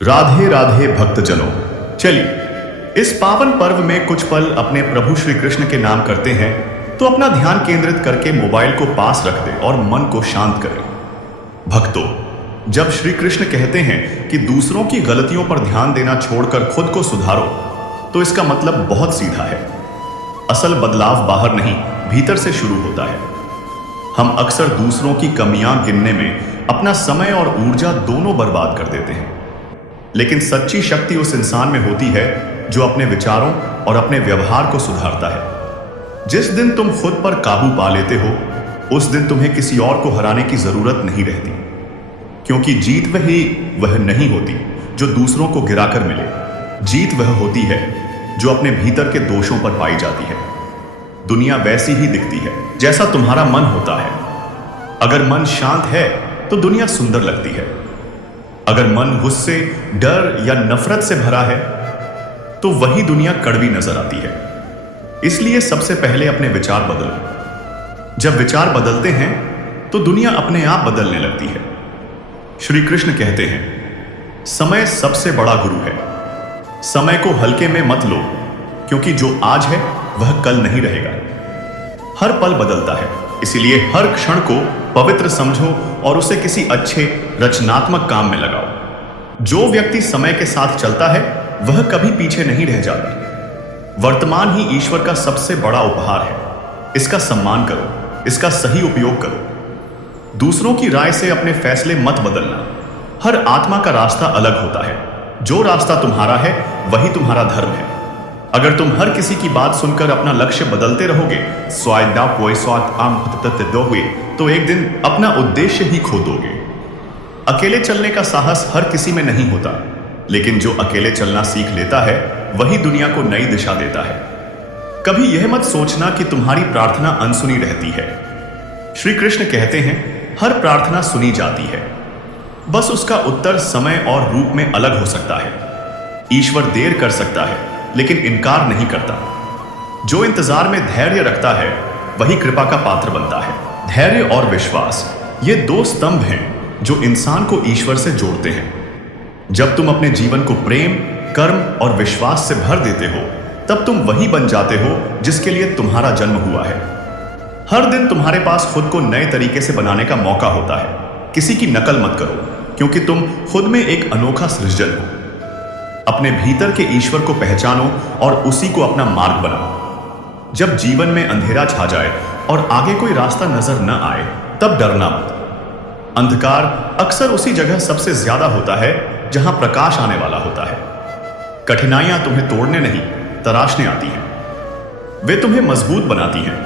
राधे राधे भक्तजनों, चलिए इस पावन पर्व में कुछ पल अपने प्रभु श्री कृष्ण के नाम करते हैं। तो अपना ध्यान केंद्रित करके मोबाइल को पास रख दे और मन को शांत करें। भक्तों, जब श्री कृष्ण कहते हैं कि दूसरों की गलतियों पर ध्यान देना छोड़कर खुद को सुधारो, तो इसका मतलब बहुत सीधा है। असल बदलाव बाहर नहीं, भीतर से शुरू होता है। हम अक्सर दूसरों की कमियां गिनने में अपना समय और ऊर्जा दोनों बर्बाद कर देते हैं, लेकिन सच्ची शक्ति उस इंसान में होती है जो अपने विचारों और अपने व्यवहार को सुधारता है। जिस दिन तुम खुद पर काबू पा लेते हो, उस दिन तुम्हें किसी और को हराने की जरूरत नहीं रहती, क्योंकि जीत वह नहीं होती जो दूसरों को गिराकर मिले। जीत वह होती है जो अपने भीतर के दोषों पर पाई जाती है। दुनिया वैसी ही दिखती है जैसा तुम्हारा मन होता है। अगर मन शांत है तो दुनिया सुंदर लगती है। अगर मन गुस्से, डर या नफरत से भरा है तो वही दुनिया कड़वी नजर आती है। इसलिए सबसे पहले अपने विचार बदलो। जब विचार बदलते हैं तो दुनिया अपने आप बदलने लगती है। श्री कृष्ण कहते हैं, समय सबसे बड़ा गुरु है। समय को हल्के में मत लो, क्योंकि जो आज है वह कल नहीं रहेगा। हर पल बदलता है, इसीलिए हर क्षण को पवित्र समझो और उसे किसी अच्छे रचनात्मक काम में लगाओ। जो व्यक्ति समय के साथ चलता है वह कभी पीछे नहीं रह जाता। वर्तमान ही ईश्वर का सबसे बड़ा उपहार है। इसका सम्मान करो, इसका सही उपयोग करो। दूसरों की राय से अपने फैसले मत बदलना। हर आत्मा का रास्ता अलग होता है। जो रास्ता तुम्हारा है वही तुम्हारा धर्म है। अगर तुम हर किसी की बात सुनकर अपना लक्ष्य बदलते रहोगे, तो एक दिन अपना उद्देश्य ही खो दोगे। अकेले चलने का साहस हर किसी में नहीं होता, लेकिन जो अकेले चलना सीख लेता है वही दुनिया को नई दिशा देता है। कभी यह मत सोचना कि तुम्हारी प्रार्थना अनसुनी रहती है। श्री कृष्ण कहते हैं, हर प्रार्थना सुनी जाती है, बस उसका उत्तर समय और रूप में अलग हो सकता है। ईश्वर देर कर सकता है, लेकिन इनकार नहीं करता। जो इंतजार में धैर्य रखता है वही कृपा का पात्र बनता है। धैर्य और विश्वास, ये दो स्तंभ हैं जो इंसान को ईश्वर से जोड़ते हैं। जब तुम अपने जीवन को प्रेम, कर्म और विश्वास से भर देते हो, तब तुम वही बन जाते हो जिसके लिए तुम्हारा जन्म हुआ है। हर दिन तुम्हारे पास खुद को नए तरीके से बनाने का मौका होता है। किसी की नकल मत करो, क्योंकि तुम खुद में एक अनोखा सृजन हो। अपने भीतर के ईश्वर को पहचानो और उसी को अपना मार्ग बनाओ। जब जीवन में अंधेरा छा जाए और आगे कोई रास्ता नजर न आए, तब डरना मत। अंधकार अक्सर उसी जगह सबसे ज्यादा होता है जहां प्रकाश आने वाला होता है। कठिनाइयां तुम्हें तोड़ने नहीं, तराशने आती हैं। वे तुम्हें मजबूत बनाती हैं।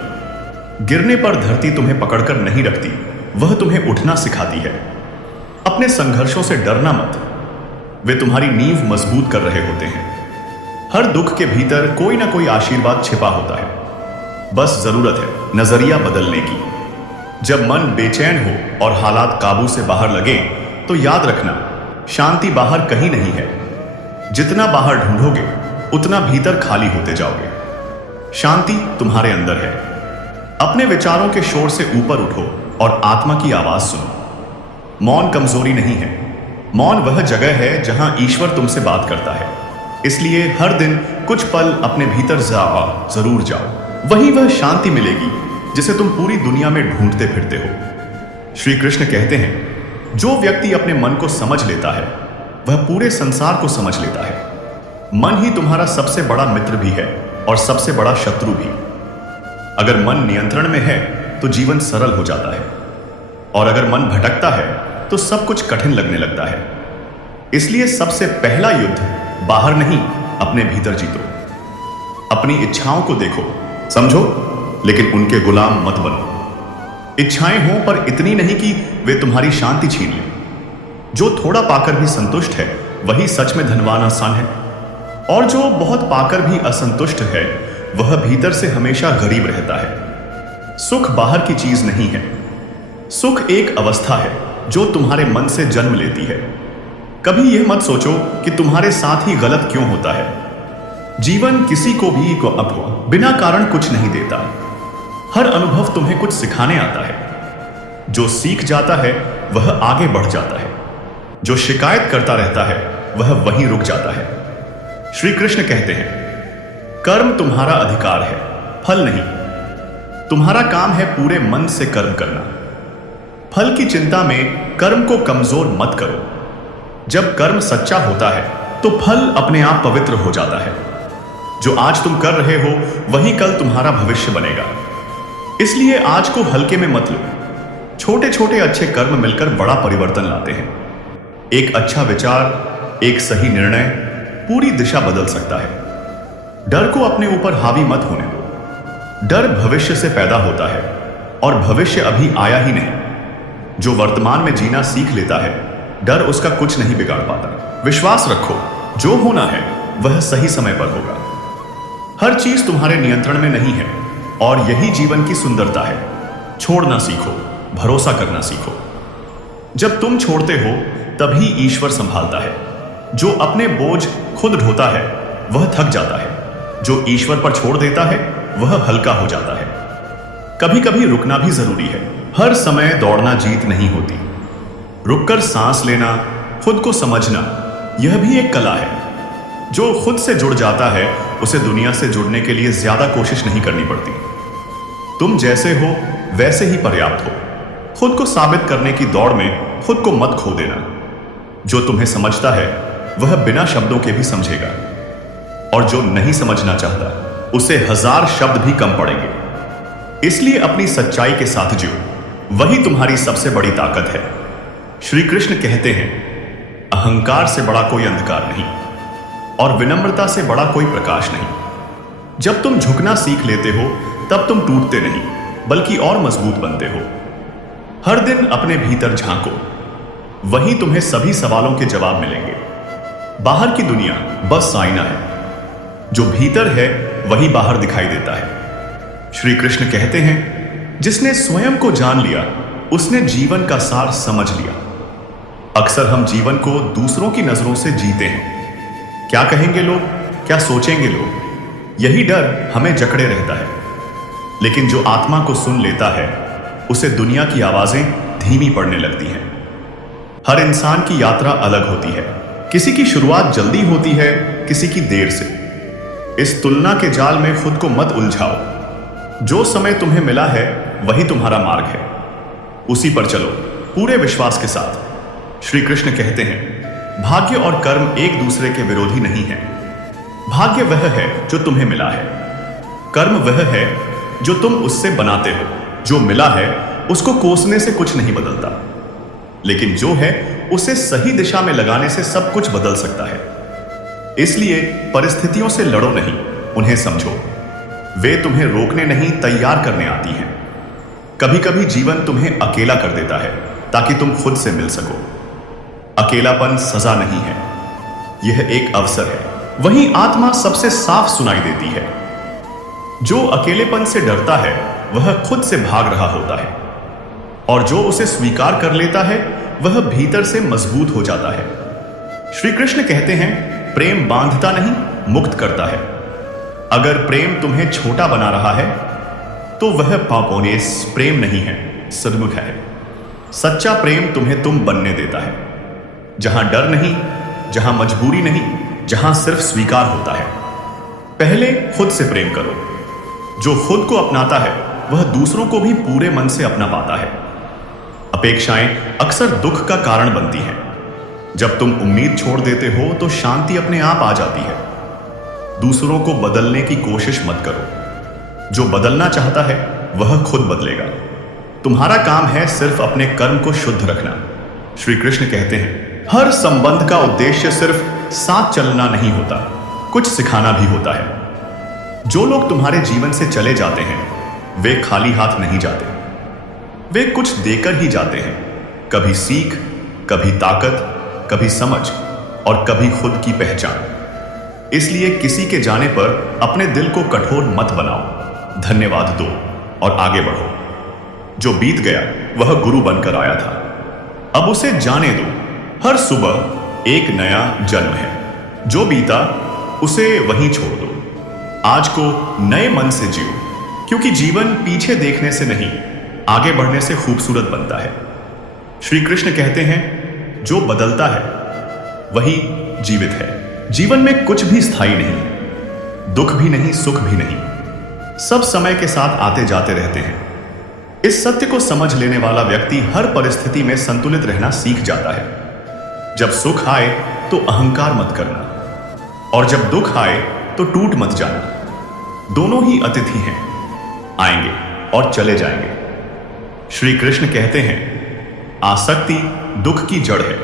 गिरने पर धरती तुम्हें पकड़कर नहीं रखती, वह तुम्हें उठना सिखाती है। अपने संघर्षों से डरना मत, वे तुम्हारी नींव मजबूत कर रहे होते हैं। हर दुख के भीतर कोई ना कोई आशीर्वाद छिपा होता है। बस जरूरत है नजरिया बदलने की। जब मन बेचैन हो और हालात काबू से बाहर लगे, तो याद रखना, शांति बाहर कहीं नहीं है। जितना बाहर ढूंढोगे उतना भीतर खाली होते जाओगे। शांति तुम्हारे अंदर है। अपने विचारों के शोर से ऊपर उठो और आत्मा की आवाज सुनो। मौन कमजोरी नहीं है, मौन वह जगह है जहां ईश्वर तुमसे बात करता है। इसलिए हर दिन कुछ पल अपने भीतर जरूर जाओ। वहीं वह शांति मिलेगी जिसे तुम पूरी दुनिया में ढूंढते फिरते हो। श्री कृष्ण कहते हैं, जो व्यक्ति अपने मन को समझ लेता है वह पूरे संसार को समझ लेता है। मन ही तुम्हारा सबसे बड़ा मित्र भी है और सबसे बड़ा शत्रु भी। अगर मन नियंत्रण में है तो जीवन सरल हो जाता है, और अगर मन भटकता है तो सब कुछ कठिन लगने लगता है। इसलिए सबसे पहला युद्ध बाहर नहीं, अपने भीतर जीतो। अपनी इच्छाओं को देखो, समझो, लेकिन उनके गुलाम मत बनो। इच्छाएं हों पर इतनी नहीं कि वे तुम्हारी शांति छीन लें। जो थोड़ा पाकर भी संतुष्ट है वही सच में धनवान आसान है, और जो बहुत पाकर भी असंतुष्ट है वह भीतर से हमेशा गरीब रहता है। सुख बाहर की चीज नहीं है। सुख एक अवस्था है जो तुम्हारे मन से जन्म लेती है। कभी यह मत सोचो कि तुम्हारे साथ ही गलत क्यों होता है। जीवन किसी को भी बिना कारण कुछ नहीं देता। हर अनुभव तुम्हें कुछ सिखाने आता है। जो सीख जाता है वह आगे बढ़ जाता है। जो शिकायत करता रहता है वह वहीं रुक जाता है। श्री कृष्ण कहते हैं, कर्म तुम्हारा अधिकार है, फल नहीं। तुम्हारा काम है पूरे मन से कर्म करना। फल की चिंता में कर्म को कमजोर मत करो। जब कर्म सच्चा होता है तो फल अपने आप पवित्र हो जाता है। जो आज तुम कर रहे हो वही कल तुम्हारा भविष्य बनेगा। इसलिए आज को हल्के में मत लो। छोटे छोटे अच्छे कर्म मिलकर बड़ा परिवर्तन लाते हैं। एक अच्छा विचार, एक सही निर्णय पूरी दिशा बदल सकता है। डर को अपने ऊपर हावी मत होने दो। डर भविष्य से पैदा होता है और भविष्य अभी आया ही नहीं। जो वर्तमान में जीना सीख लेता है, डर उसका कुछ नहीं बिगाड़ पाता। विश्वास रखो, जो होना है वह सही समय पर होगा। हर चीज तुम्हारे नियंत्रण में नहीं है और यही जीवन की सुंदरता है। छोड़ना सीखो, भरोसा करना सीखो। जब तुम छोड़ते हो तभी ईश्वर संभालता है। जो अपने बोझ खुद ढोता है वह थक जाता है। जो ईश्वर पर छोड़ देता है वह हल्का हो जाता है। कभी कभी रुकना भी जरूरी है। हर समय दौड़ना जीत नहीं होती। रुककर सांस लेना, खुद को समझना, यह भी एक कला है। जो खुद से जुड़ जाता है उसे दुनिया से जुड़ने के लिए ज्यादा कोशिश नहीं करनी पड़ती। तुम जैसे हो वैसे ही पर्याप्त हो। खुद को साबित करने की दौड़ में खुद को मत खो देना। जो तुम्हें समझता है वह बिना शब्दों के भी समझेगा और जो नहीं समझना चाहता उसे 1000 शब्द भी कम पड़ेंगे। इसलिए अपनी सच्चाई के साथ जियो, वही तुम्हारी सबसे बड़ी ताकत है। श्री कृष्ण कहते हैं, अहंकार से बड़ा कोई अंधकार नहीं और विनम्रता से बड़ा कोई प्रकाश नहीं। जब तुम झुकना सीख लेते हो तब तुम टूटते नहीं बल्कि और मजबूत बनते हो। हर दिन अपने भीतर झांको, वहीं तुम्हें सभी सवालों के जवाब मिलेंगे। बाहर की दुनिया बस आईना है, जो भीतर है वही बाहर दिखाई देता है। श्री कृष्ण कहते हैं, जिसने स्वयं को जान लिया उसने जीवन का सार समझ लिया। अक्सर हम जीवन को दूसरों की नजरों से जीते हैं। क्या कहेंगे लोग, क्या सोचेंगे लोग, यही डर हमें जकड़े रहता है। लेकिन जो आत्मा को सुन लेता है उसे दुनिया की आवाजें धीमी पड़ने लगती हैं। हर इंसान की यात्रा अलग होती है। किसी की शुरुआत जल्दी होती है, किसी की देर से। इस तुलना के जाल में खुद को मत उलझाओ। जो समय तुम्हें मिला है वही तुम्हारा मार्ग है, उसी पर चलो पूरे विश्वास के साथ। श्री कृष्ण कहते हैं, भाग्य और कर्म एक दूसरे के विरोधी नहीं है। भाग्य वह है जो तुम्हें मिला है, कर्म वह है जो तुम उससे बनाते हो। जो मिला है उसको कोसने से कुछ नहीं बदलता, लेकिन जो है उसे सही दिशा में लगाने से सब कुछ बदल सकता है। इसलिए परिस्थितियों से लड़ो नहीं, उन्हें समझो। वे तुम्हें रोकने नहीं, तैयार करने आती हैं। कभी कभी जीवन तुम्हें अकेला कर देता है ताकि तुम खुद से मिल सको। अकेलापन सजा नहीं है, यह एक अवसर है। वहीं आत्मा सबसे साफ सुनाई देती है। जो अकेलेपन से डरता है वह खुद से भाग रहा होता है और जो उसे स्वीकार कर लेता है वह भीतर से मजबूत हो जाता है। श्री कृष्ण कहते हैं, प्रेम बांधता नहीं, मुक्त करता है। अगर प्रेम तुम्हें छोटा बना रहा है तो वह पापोनेस प्रेम नहीं है, सद्मुख है। सच्चा प्रेम तुम्हें तुम बनने देता है, जहां डर नहीं, जहां मजबूरी नहीं, जहां सिर्फ स्वीकार होता है। पहले खुद से प्रेम करो। जो खुद को अपनाता है वह दूसरों को भी पूरे मन से अपना पाता है। अपेक्षाएं अक्सर दुख का कारण बनती हैं। जब तुम उम्मीद छोड़ देते हो तो शांति अपने आप आ जाती है। दूसरों को बदलने की कोशिश मत करो। जो बदलना चाहता है वह खुद बदलेगा। तुम्हारा काम है सिर्फ अपने कर्म को शुद्ध रखना। श्री कृष्ण कहते हैं, हर संबंध का उद्देश्य सिर्फ साथ चलना नहीं होता, कुछ सिखाना भी होता है। जो लोग तुम्हारे जीवन से चले जाते हैं वे खाली हाथ नहीं जाते, वे कुछ देकर ही जाते हैं। कभी सीख, कभी ताकत, कभी समझ और कभी खुद की पहचान। इसलिए किसी के जाने पर अपने दिल को कठोर मत बनाओ, धन्यवाद दो और आगे बढ़ो। जो बीत गया वह गुरु बनकर आया था, अब उसे जाने दो। हर सुबह एक नया जन्म है, जो बीता उसे वहीं छोड़ दो। आज को नए मन से जियो, क्योंकि जीवन पीछे देखने से नहीं, आगे बढ़ने से खूबसूरत बनता है। श्री कृष्ण कहते हैं, जो बदलता है वही जीवित है। जीवन में कुछ भी स्थायी नहीं, दुख भी नहीं, सुख भी नहीं, सब समय के साथ आते जाते रहते हैं। इस सत्य को समझ लेने वाला व्यक्ति हर परिस्थिति में संतुलित रहना सीख जाता है। जब सुख आए तो अहंकार मत करना, और जब दुख आए तो टूट मत जाना। दोनों ही अतिथि हैं, आएंगे और चले जाएंगे। श्री कृष्ण कहते हैं, आसक्ति दुख की जड़ है।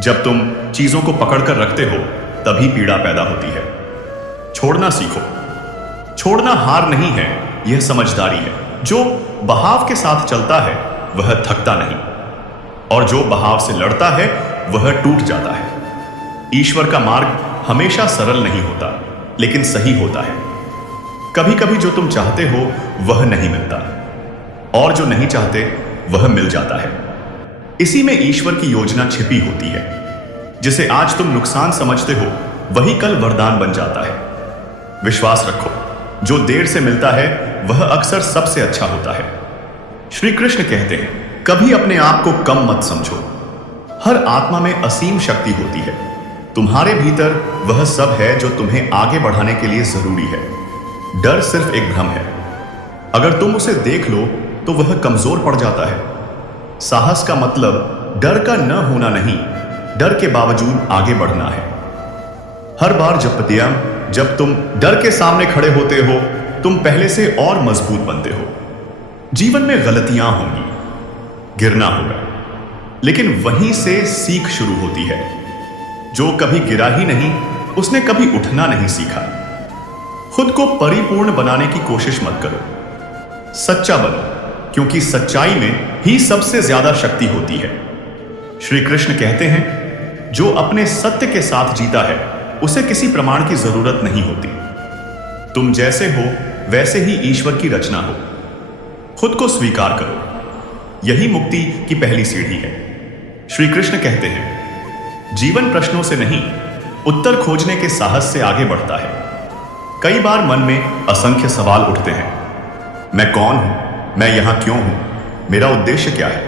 जब तुम चीजों को पकड़कर रखते हो तभी पीड़ा पैदा होती है। छोड़ना सीखो। छोड़ना हार नहीं है, यह समझदारी है। जो बहाव के साथ चलता है वह थकता नहीं, और जो बहाव से लड़ता है वह टूट जाता है। ईश्वर का मार्ग हमेशा सरल नहीं होता, लेकिन सही होता है। कभी कभी जो तुम चाहते हो वह नहीं मिलता, और जो नहीं चाहते वह मिल जाता है। इसी में ईश्वर की योजना छिपी होती है। जिसे आज तुम नुकसान समझते हो वही कल वरदान बन जाता है। विश्वास रखो, जो देर से मिलता है वह अक्सर सबसे अच्छा होता है। श्री कृष्ण कहते हैं, कभी अपने आप को कम मत समझो। हर आत्मा में असीम शक्ति होती है। तुम्हारे भीतर वह सब है जो तुम्हें आगे बढ़ाने के लिए जरूरी है। डर सिर्फ एक भ्रम है। अगर तुम उसे देख लो तो वह कमजोर पड़ जाता है। साहस का मतलब डर का न होना नहीं, डर के बावजूद आगे बढ़ना है। हर बार जब तुम डर के सामने खड़े होते हो तुम पहले से और मजबूत बनते हो। जीवन में गलतियां होंगी, गिरना होगा, लेकिन वहीं से सीख शुरू होती है। जो कभी गिरा ही नहीं उसने कभी उठना नहीं सीखा। खुद को परिपूर्ण बनाने की कोशिश मत करो। सच्चा बनो, क्योंकि सच्चाई में ही सबसे ज्यादा शक्ति होती है। श्री कृष्ण कहते हैं, जो अपने सत्य के साथ जीता है उसे किसी प्रमाण की जरूरत नहीं होती। तुम जैसे हो वैसे ही ईश्वर की रचना हो। खुद को स्वीकार करो, यही मुक्ति की पहली सीढ़ी है। श्री कृष्ण कहते हैं, जीवन प्रश्नों से नहीं, उत्तर खोजने के साहस से आगे बढ़ता है। कई बार मन में असंख्य सवाल उठते हैं। मैं कौन हूं? मैं यहां क्यों हूं? मेरा उद्देश्य क्या है?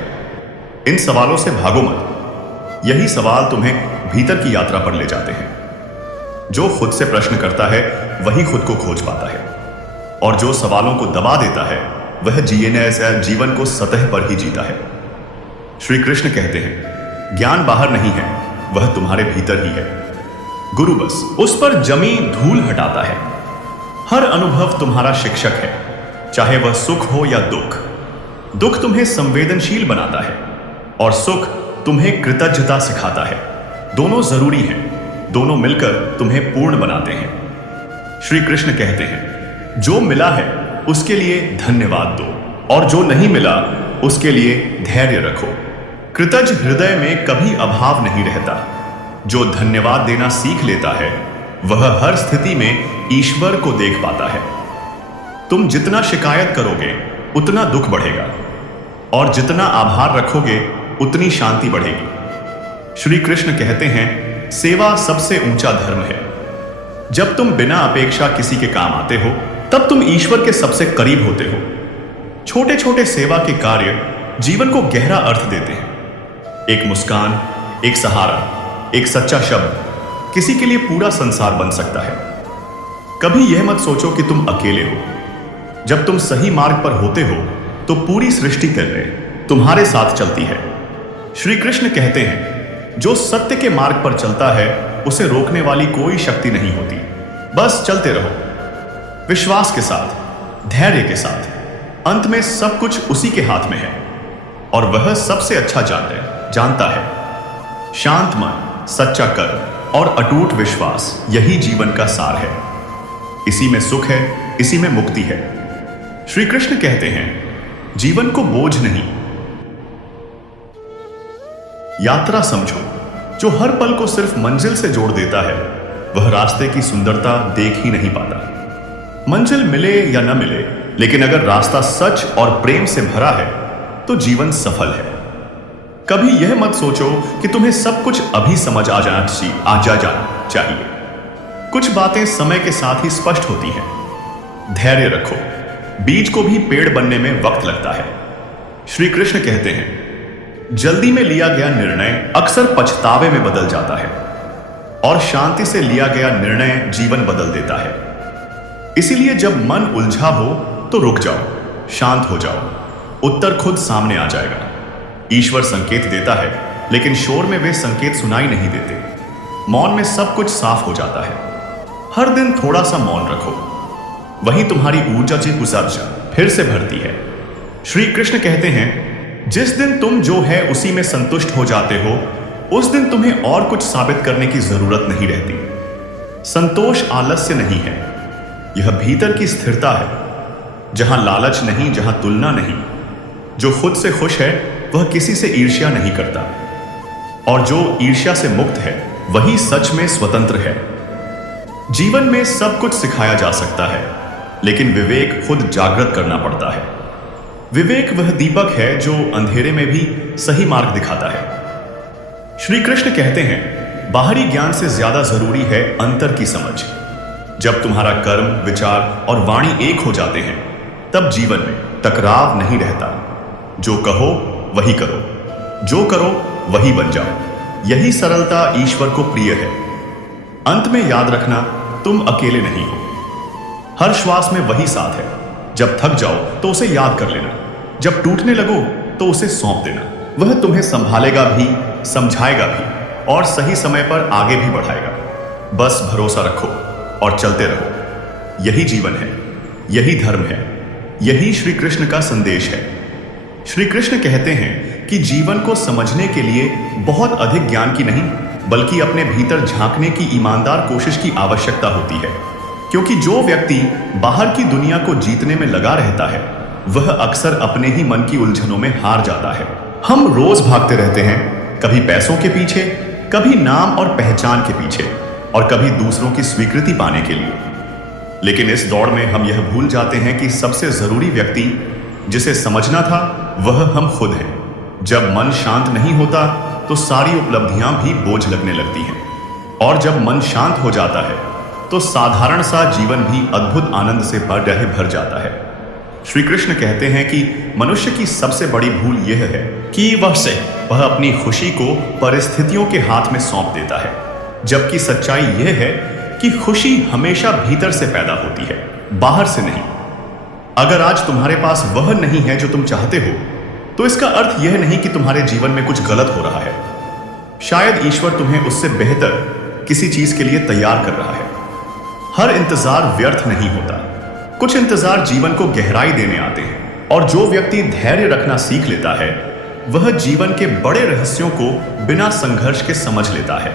इन सवालों से भागो मत। यही सवाल तुम्हें भीतर की यात्रा पर ले जाते हैं। जो खुद से प्रश्न करता है वही खुद को खोज पाता है, और जो सवालों को दबा देता है वह जीवन को सतह पर ही जीता है। श्री कृष्ण कहते हैं, ज्ञान बाहर नहीं है, वह तुम्हारे भीतर ही है। गुरु बस उस पर जमी धूल हटाता है। हर अनुभव तुम्हारा शिक्षक है, चाहे वह सुख हो या दुख। दुख तुम्हें संवेदनशील बनाता है और सुख तुम्हें कृतज्ञता सिखाता है। दोनों जरूरी हैं, दोनों मिलकर तुम्हें पूर्ण बनाते हैं। श्री कृष्ण कहते हैं, जो मिला है उसके लिए धन्यवाद दो, और जो नहीं मिला उसके लिए धैर्य रखो। कृतज्ञ हृदय में कभी अभाव नहीं रहता। जो धन्यवाद देना सीख लेता है वह हर स्थिति में ईश्वर को देख पाता है। तुम जितना शिकायत करोगे उतना दुख बढ़ेगा, और जितना आभार रखोगे उतनी शांति बढ़ेगी। श्री कृष्ण कहते हैं, सेवा सबसे ऊंचा धर्म है। जब तुम बिना अपेक्षा किसी के काम आते हो तब तुम ईश्वर के सबसे करीब होते हो। छोटे छोटे सेवा के कार्य जीवन को गहरा अर्थ देते हैं। एक मुस्कान, एक सहारा, एक सच्चा शब्द किसी के लिए पूरा संसार बन सकता है। कभी यह मत सोचो कि तुम अकेले हो। जब तुम सही मार्ग पर होते हो तो पूरी सृष्टि तुम्हारे साथ चलती है। श्री कृष्ण कहते हैं, जो सत्य के मार्ग पर चलता है उसे रोकने वाली कोई शक्ति नहीं होती। बस चलते रहो, विश्वास के साथ, धैर्य के साथ। अंत में सब कुछ उसी के हाथ में है, और वह सबसे अच्छा जानता है। शांत मन, सच्चा कर्म और अटूट विश्वास, यही जीवन का सार है। इसी में सुख है, इसी में मुक्ति है। श्री कृष्ण कहते हैं, जीवन को बोझ नहीं, यात्रा समझो। जो हर पल को सिर्फ मंजिल से जोड़ देता है वह रास्ते की सुंदरता देख ही नहीं पाता। मंजिल मिले या न मिले, लेकिन अगर रास्ता सच और प्रेम से भरा है तो जीवन सफल है। कभी यह मत सोचो कि तुम्हें सब कुछ अभी समझ आ जाना चाहिए। कुछ बातें समय के साथ ही स्पष्ट होती हैं। धैर्य रखो, बीज को भी पेड़ बनने में वक्त लगता है। श्री कृष्ण कहते हैं, जल्दी में लिया गया निर्णय अक्सर पछतावे में बदल जाता है। और शांति से लिया गया निर्णय जीवन बदल देता है। इसीलिए जब मन उलझा हो तो रुक जाओ, शांत हो जाओ, उत्तर खुद सामने आ जाएगा। ईश्वर संकेत देता है, लेकिन शोर में वे संकेत सुनाई नहीं देते। मौन में सब कुछ साफ हो जाता है। हर दिन थोड़ा सा मौन रखो, वही तुम्हारी ऊर्जा की ऊर्जा फिर से भरती है। श्री कृष्ण कहते हैं, जिस दिन तुम जो है उसी में संतुष्ट हो जाते हो, उस दिन तुम्हें और कुछ साबित करने की जरूरत नहीं रहती। संतोष आलस्य नहीं है, यह भीतर की स्थिरता है, जहां लालच नहीं, जहां तुलना नहीं। जो खुद से खुश है वह किसी से ईर्ष्या नहीं करता, और जो ईर्ष्या से मुक्त है वही सच में स्वतंत्र है। जीवन में सब कुछ सिखाया जा सकता है, लेकिन विवेक खुद जागृत करना पड़ता है। विवेक वह दीपक है जो अंधेरे में भी सही मार्ग दिखाता है। श्री कृष्ण कहते हैं, बाहरी ज्ञान से ज्यादा जरूरी है अंतर की समझ। जब तुम्हारा कर्म, विचार और वाणी एक हो जाते हैं, तब जीवन में टकराव नहीं रहता। जो कहो वही करो, जो करो वही बन जाओ। यही सरलता ईश्वर को प्रिय है। अंत में याद रखना, तुम अकेले नहीं हो। हर श्वास में वही साथ है। जब थक जाओ तो उसे याद कर लेना, जब टूटने लगो तो उसे सौंप देना। वह तुम्हें संभालेगा भी, समझाएगा भी, और सही समय पर आगे भी बढ़ाएगा। बस भरोसा रखो और चलते रहो। यही जीवन है, यही धर्म है, यही श्री कृष्ण का संदेश है। श्री कृष्ण कहते हैं कि जीवन को समझने के लिए बहुत अधिक ज्ञान की नहीं, बल्कि अपने भीतर झांकने की ईमानदार कोशिश की आवश्यकता होती है। क्योंकि जो व्यक्ति बाहर की दुनिया को जीतने में लगा रहता है, वह अक्सर अपने ही मन की उलझनों में हार जाता है। हम रोज भागते रहते हैं, कभी पैसों के पीछे, कभी नाम और पहचान के पीछे, और कभी दूसरों की स्वीकृति पाने के लिए। लेकिन इस दौड़ में हम यह भूल जाते हैं कि सबसे जरूरी व्यक्ति जिसे समझना था वह हम खुद हैं। जब मन शांत नहीं होता तो सारी उपलब्धियां भी बोझ लगने लगती हैं, और जब मन शांत हो जाता है तो साधारण सा जीवन भी अद्भुत आनंद से भर जाता है। श्री कृष्ण कहते हैं कि मनुष्य की सबसे बड़ी भूल यह है कि वह अपनी खुशी को परिस्थितियों के हाथ में सौंप देता है, जबकि सच्चाई यह है कि खुशी हमेशा भीतर से पैदा होती है, बाहर से नहीं। अगर आज तुम्हारे पास वह नहीं है जो तुम चाहते हो, तो इसका अर्थ यह नहीं कि तुम्हारे जीवन में कुछ गलत हो रहा है। शायद ईश्वर तुम्हें उससे बेहतर किसी चीज के लिए तैयार कर रहा है। हर इंतजार व्यर्थ नहीं होता। कुछ इंतजार जीवन को गहराई देने आते हैं, और जो व्यक्ति धैर्य रखना सीख लेता है, वह जीवन के बड़े रहस्यों को बिना संघर्ष के समझ लेता है।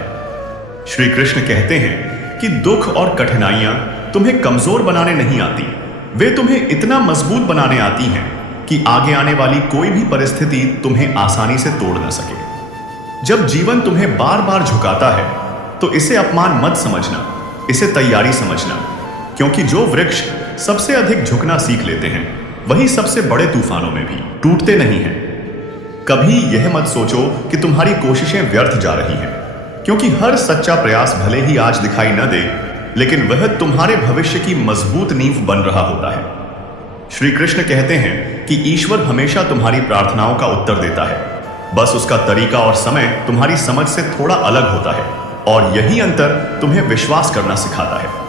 श्री कृष्ण कहते हैं कि दुख और कठिनाइयां तुम्हें कमजोर बनाने नहीं आती, वे तुम्हें इतना मजबूत बनाने आती हैं कि आगे आने वाली कोई भी परिस्थिति तुम्हें आसानी से तोड़ न सके। जब जीवन तुम्हें बार बार झुकाता है, तो इसे अपमान मत समझना, इसे तैयारी समझना। क्योंकि जो वृक्ष सबसे अधिक झुकना सीख लेते हैं, वही सबसे बड़े तूफानों में भी टूटते नहीं हैं। कभी यह मत सोचो कि तुम्हारी कोशिशें व्यर्थ जा रही हैं, क्योंकि हर सच्चा प्रयास भले ही आज दिखाई न दे, लेकिन वह तुम्हारे भविष्य की मजबूत नींव बन रहा होता है। श्री कृष्ण कहते हैं कि ईश्वर हमेशा तुम्हारी प्रार्थनाओं का उत्तर देता है, बस उसका तरीका और समय तुम्हारी समझ से थोड़ा अलग होता है, और यही अंतर तुम्हें विश्वास करना सिखाता है।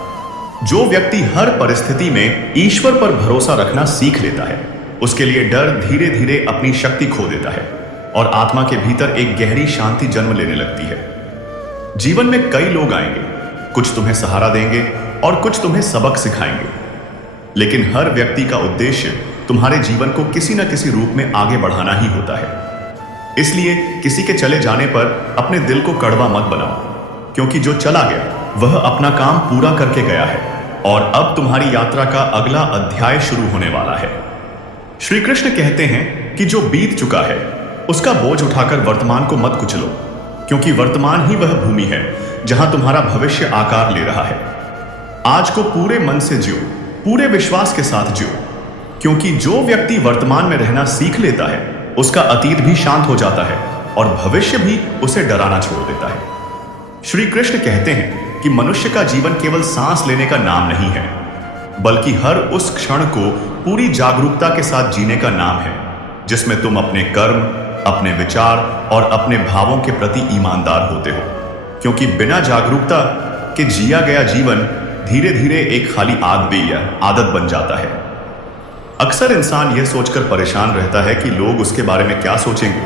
जो व्यक्ति हर परिस्थिति में ईश्वर पर भरोसा रखना सीख लेता है, उसके लिए डर धीरे धीरे अपनी शक्ति खो देता है, और आत्मा के भीतर एक गहरी शांति जन्म लेने लगती है। जीवन में कई लोग आएंगे, कुछ तुम्हें सहारा देंगे और कुछ तुम्हें सबक सिखाएंगे, लेकिन हर व्यक्ति का उद्देश्य तुम्हारे जीवन को किसी न किसी रूप में आगे बढ़ाना ही होता है। इसलिए किसी के चले जाने पर अपने दिल को कड़वा मत बनाओ, क्योंकि जो चला गया वह अपना काम पूरा करके गया है, और अब तुम्हारी यात्रा का अगला अध्याय शुरू होने वाला है। श्री कृष्ण कहते हैं कि जो बीत चुका है उसका बोझ उठाकर वर्तमान को मत कुचलो, क्योंकि वर्तमान ही वह भूमि है जहां तुम्हारा भविष्य आकार ले रहा है। आज को पूरे मन से जियो, पूरे विश्वास के साथ जियो, क्योंकि जो व्यक्ति वर्तमान में रहना सीख लेता है, उसका अतीत भी शांत हो जाता है और भविष्य भी उसे डराना छोड़ देता है। श्री कृष्ण कहते हैं कि मनुष्य का जीवन केवल सांस लेने का नाम नहीं है, बल्कि हर उस क्षण को पूरी जागरूकता के साथ जीने का नाम है, जिसमें तुम अपने कर्म, अपने विचार और अपने भावों के प्रति ईमानदार होते हो। क्योंकि बिना जागरूकता के जिया गया जीवन धीरे धीरे एक खाली आग भी या आदत बन जाता है। अक्सर इंसान यह सोचकर परेशान रहता है कि लोग उसके बारे में क्या सोचेंगे,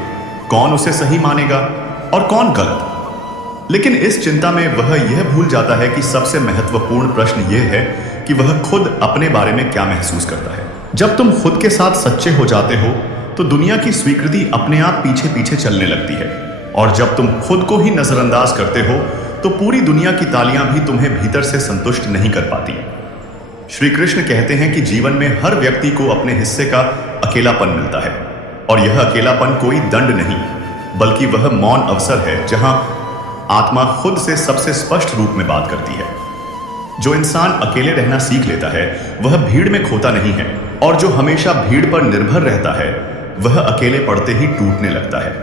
कौन उसे सही मानेगा और कौन गलत। लेकिन इस चिंता में वह यह भूल जाता है कि सबसे महत्वपूर्ण प्रश्न यह है कि वह खुद अपने बारे में क्या महसूस करता है। जब तुम खुद के साथ सच्चे हो जाते हो तो दुनिया की स्वीकृति अपने आप पीछे पीछे चलने लगती है, और जब तुम खुद को ही नजरअंदाज करते हो तो पूरी दुनिया की तालियां भी तुम्हें भीतर से संतुष्ट नहीं कर पाती। श्री कृष्ण कहते हैं कि जीवन में हर व्यक्ति को अपने हिस्से का अकेलापन मिलता है, और यह अकेलापन कोई दंड नहीं बल्कि वह मौन अवसर है जहां आत्मा खुद से सबसे स्पष्ट रूप में बात करती है। जो इंसान अकेले रहना सीख लेता है वह भीड़ में खोता नहीं है, और जो हमेशा भीड़ पर निर्भर रहता है वह अकेले पड़ते ही टूटने लगता है।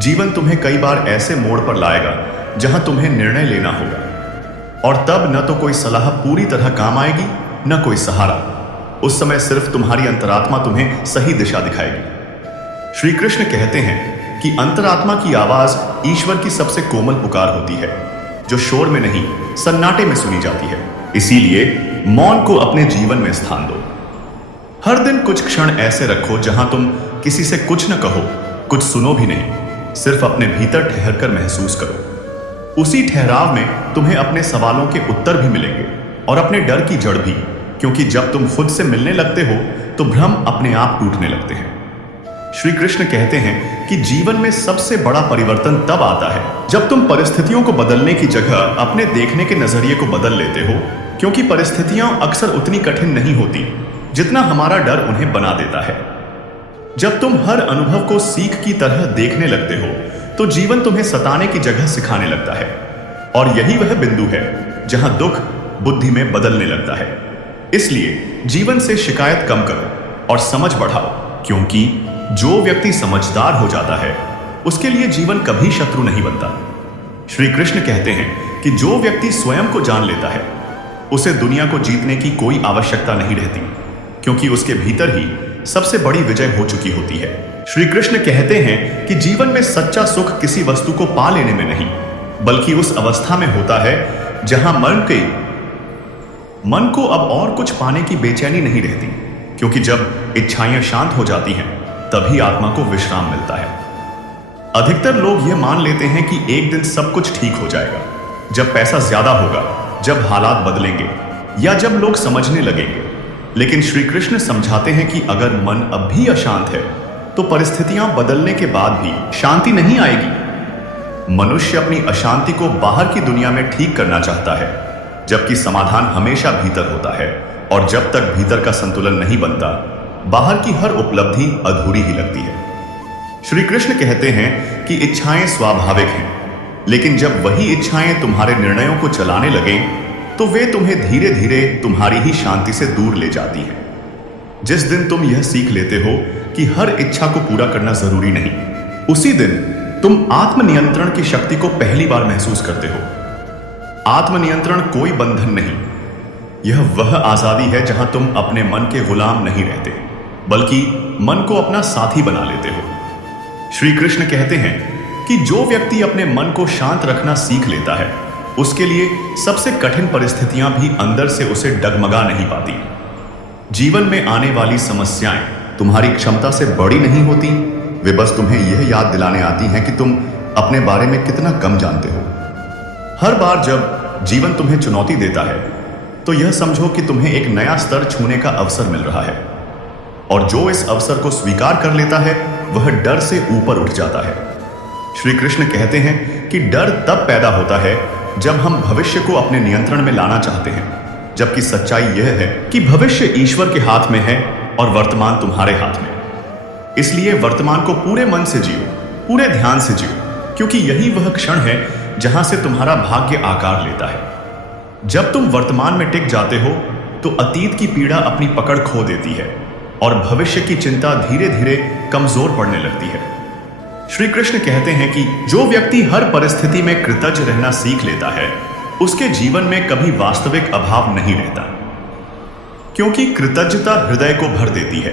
जीवन तुम्हें कई बार ऐसे मोड़ पर लाएगा जहां तुम्हें निर्णय लेना होगा, और तब न तो कोई सलाह पूरी तरह काम आएगी न कोई सहारा। उस समय सिर्फ तुम्हारी अंतरात्मा तुम्हें सही दिशा दिखाएगी। श्री कृष्ण कहते हैं कि अंतरात्मा की आवाज ईश्वर की सबसे कोमल पुकार होती है, जो शोर में नहीं सन्नाटे में सुनी जाती है। इसीलिए मौन को अपने जीवन में स्थान दो। हर दिन कुछ क्षण ऐसे रखो जहां तुम किसी से कुछ न कहो, कुछ सुनो भी नहीं, सिर्फ अपने भीतर ठहरकर महसूस करो। उसी ठहराव में तुम्हें अपने सवालों के उत्तर भी मिलेंगे और अपने डर की जड़ भी, क्योंकि जब तुम खुद से मिलने लगते हो तो भ्रम अपने आप टूटने लगते हैं। श्री कृष्ण कहते हैं कि जीवन में सबसे बड़ा परिवर्तन तब आता है जब तुम परिस्थितियों को बदलने की जगह अपने देखने के नजरिए को बदल लेते हो, क्योंकि परिस्थितियां अक्सर उतनी कठिन नहीं होती जितना हमारा डर उन्हें बना देता है। जब तुम हर अनुभव को सीख की तरह देखने लगते हो तो जीवन तुम्हें सताने की जगह सिखाने लगता है, और यही वह बिंदु है जहां दुख बुद्धि में बदलने लगता है। इसलिए जीवन से शिकायत कम करो और समझ बढ़ाओ, क्योंकि जो व्यक्ति समझदार हो जाता है उसके लिए जीवन कभी शत्रु नहीं बनता। श्री कृष्ण कहते हैं कि जो व्यक्ति स्वयं को जान लेता है उसे दुनिया को जीतने की कोई आवश्यकता नहीं रहती, क्योंकि उसके भीतर ही सबसे बड़ी विजय हो चुकी होती है। श्री कृष्ण कहते हैं कि जीवन में सच्चा सुख किसी वस्तु को पा लेने में नहीं बल्कि उस अवस्था में होता है जहां मन को अब और कुछ पाने की बेचैनी नहीं रहती, क्योंकि जब इच्छाएं शांत हो जाती हैं तभी आत्मा को विश्राम मिलता है। अधिकतर लोग यह मान लेते हैं कि एक दिन सब कुछ ठीक हो जाएगा, जब पैसा ज्यादा होगा, जब हालात बदलेंगे या जब लोग समझने लगेंगे। लेकिन श्री कृष्ण समझाते हैं कि अगर मन अब भी अशांत है तो परिस्थितियां बदलने के बाद भी शांति नहीं आएगी। मनुष्य अपनी अशांति को बाहर की दुनिया में ठीक करना चाहता है, जबकि समाधान हमेशा भीतर होता है, और जब तक भीतर का संतुलन नहीं बनता बाहर की हर उपलब्धि अधूरी ही लगती है। श्री कृष्ण कहते हैं कि इच्छाएं स्वाभाविक हैं, लेकिन जब वही इच्छाएं तुम्हारे निर्णयों को चलाने लगें तो वे तुम्हें धीरे धीरे तुम्हारी ही शांति से दूर ले जाती हैं। जिस दिन तुम यह सीख लेते हो कि हर इच्छा को पूरा करना जरूरी नहीं, उसी दिन तुम आत्मनियंत्रण की शक्ति को पहली बार महसूस करते हो। आत्मनियंत्रण कोई बंधन नहीं, यह वह आजादी है जहां तुम अपने मन के गुलाम नहीं रहते बल्कि मन को अपना साथी बना लेते हो। श्री कृष्ण कहते हैं कि जो व्यक्ति अपने मन को शांत रखना सीख लेता है उसके लिए सबसे कठिन परिस्थितियां भी अंदर से उसे डगमगा नहीं पाती। जीवन में आने वाली समस्याएं तुम्हारी क्षमता से बड़ी नहीं होती, वे बस तुम्हें यह याद दिलाने आती हैं कि तुम अपने बारे में कितना कम जानते हो। हर बार जब जीवन तुम्हें चुनौती देता है तो यह समझो कि तुम्हें एक नया स्तर छूने का अवसर मिल रहा है, और जो इस अवसर को स्वीकार कर लेता है वह डर से ऊपर उठ जाता है। श्री कृष्ण कहते हैं कि डर तब पैदा होता है जब हम भविष्य को अपने नियंत्रण में लाना चाहते हैं, जबकि सच्चाई यह है कि भविष्य ईश्वर के हाथ में है और वर्तमान तुम्हारे हाथ में। इसलिए वर्तमान को पूरे मन से जियो, पूरे ध्यान से जियो, क्योंकि यही वह क्षण है जहां से तुम्हारा भाग्य आकार लेता है। जब तुम वर्तमान में टिक जाते हो तो अतीत की पीड़ा अपनी पकड़ खो देती है और भविष्य की चिंता धीरे धीरे कमजोर पड़ने लगती है। श्री कृष्ण कहते हैं कि जो व्यक्ति हर परिस्थिति में कृतज्ञ रहना सीख लेता है उसके जीवन में कभी वास्तविक अभाव नहीं रहता, क्योंकि कृतज्ञता हृदय को भर देती है।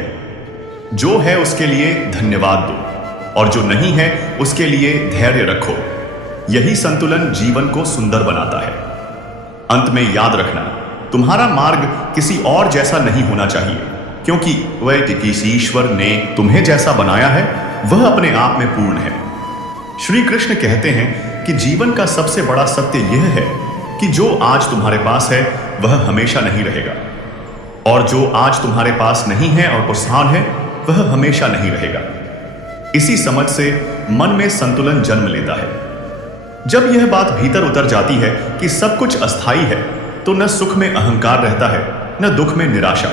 जो है उसके लिए धन्यवाद दो, और जो नहीं है उसके लिए धैर्य रखो। यही संतुलन जीवन को सुंदर बनाता है। अंत में याद रखना, तुम्हारा मार्ग किसी और जैसा नहीं होना चाहिए, क्योंकि वह किसी ईश्वर ने तुम्हें जैसा बनाया है वह अपने आप में पूर्ण है। श्री कृष्ण कहते हैं कि जीवन का सबसे बड़ा सत्य यह है कि जो आज तुम्हारे पास है वह हमेशा नहीं रहेगा, और जो आज तुम्हारे पास नहीं है और पुरसान है वह हमेशा नहीं रहेगा। इसी समझ से मन में संतुलन जन्म लेता है। जब यह बात भीतर उतर जाती है कि सब कुछ अस्थाई है, तो न सुख में अहंकार रहता है न दुख में निराशा,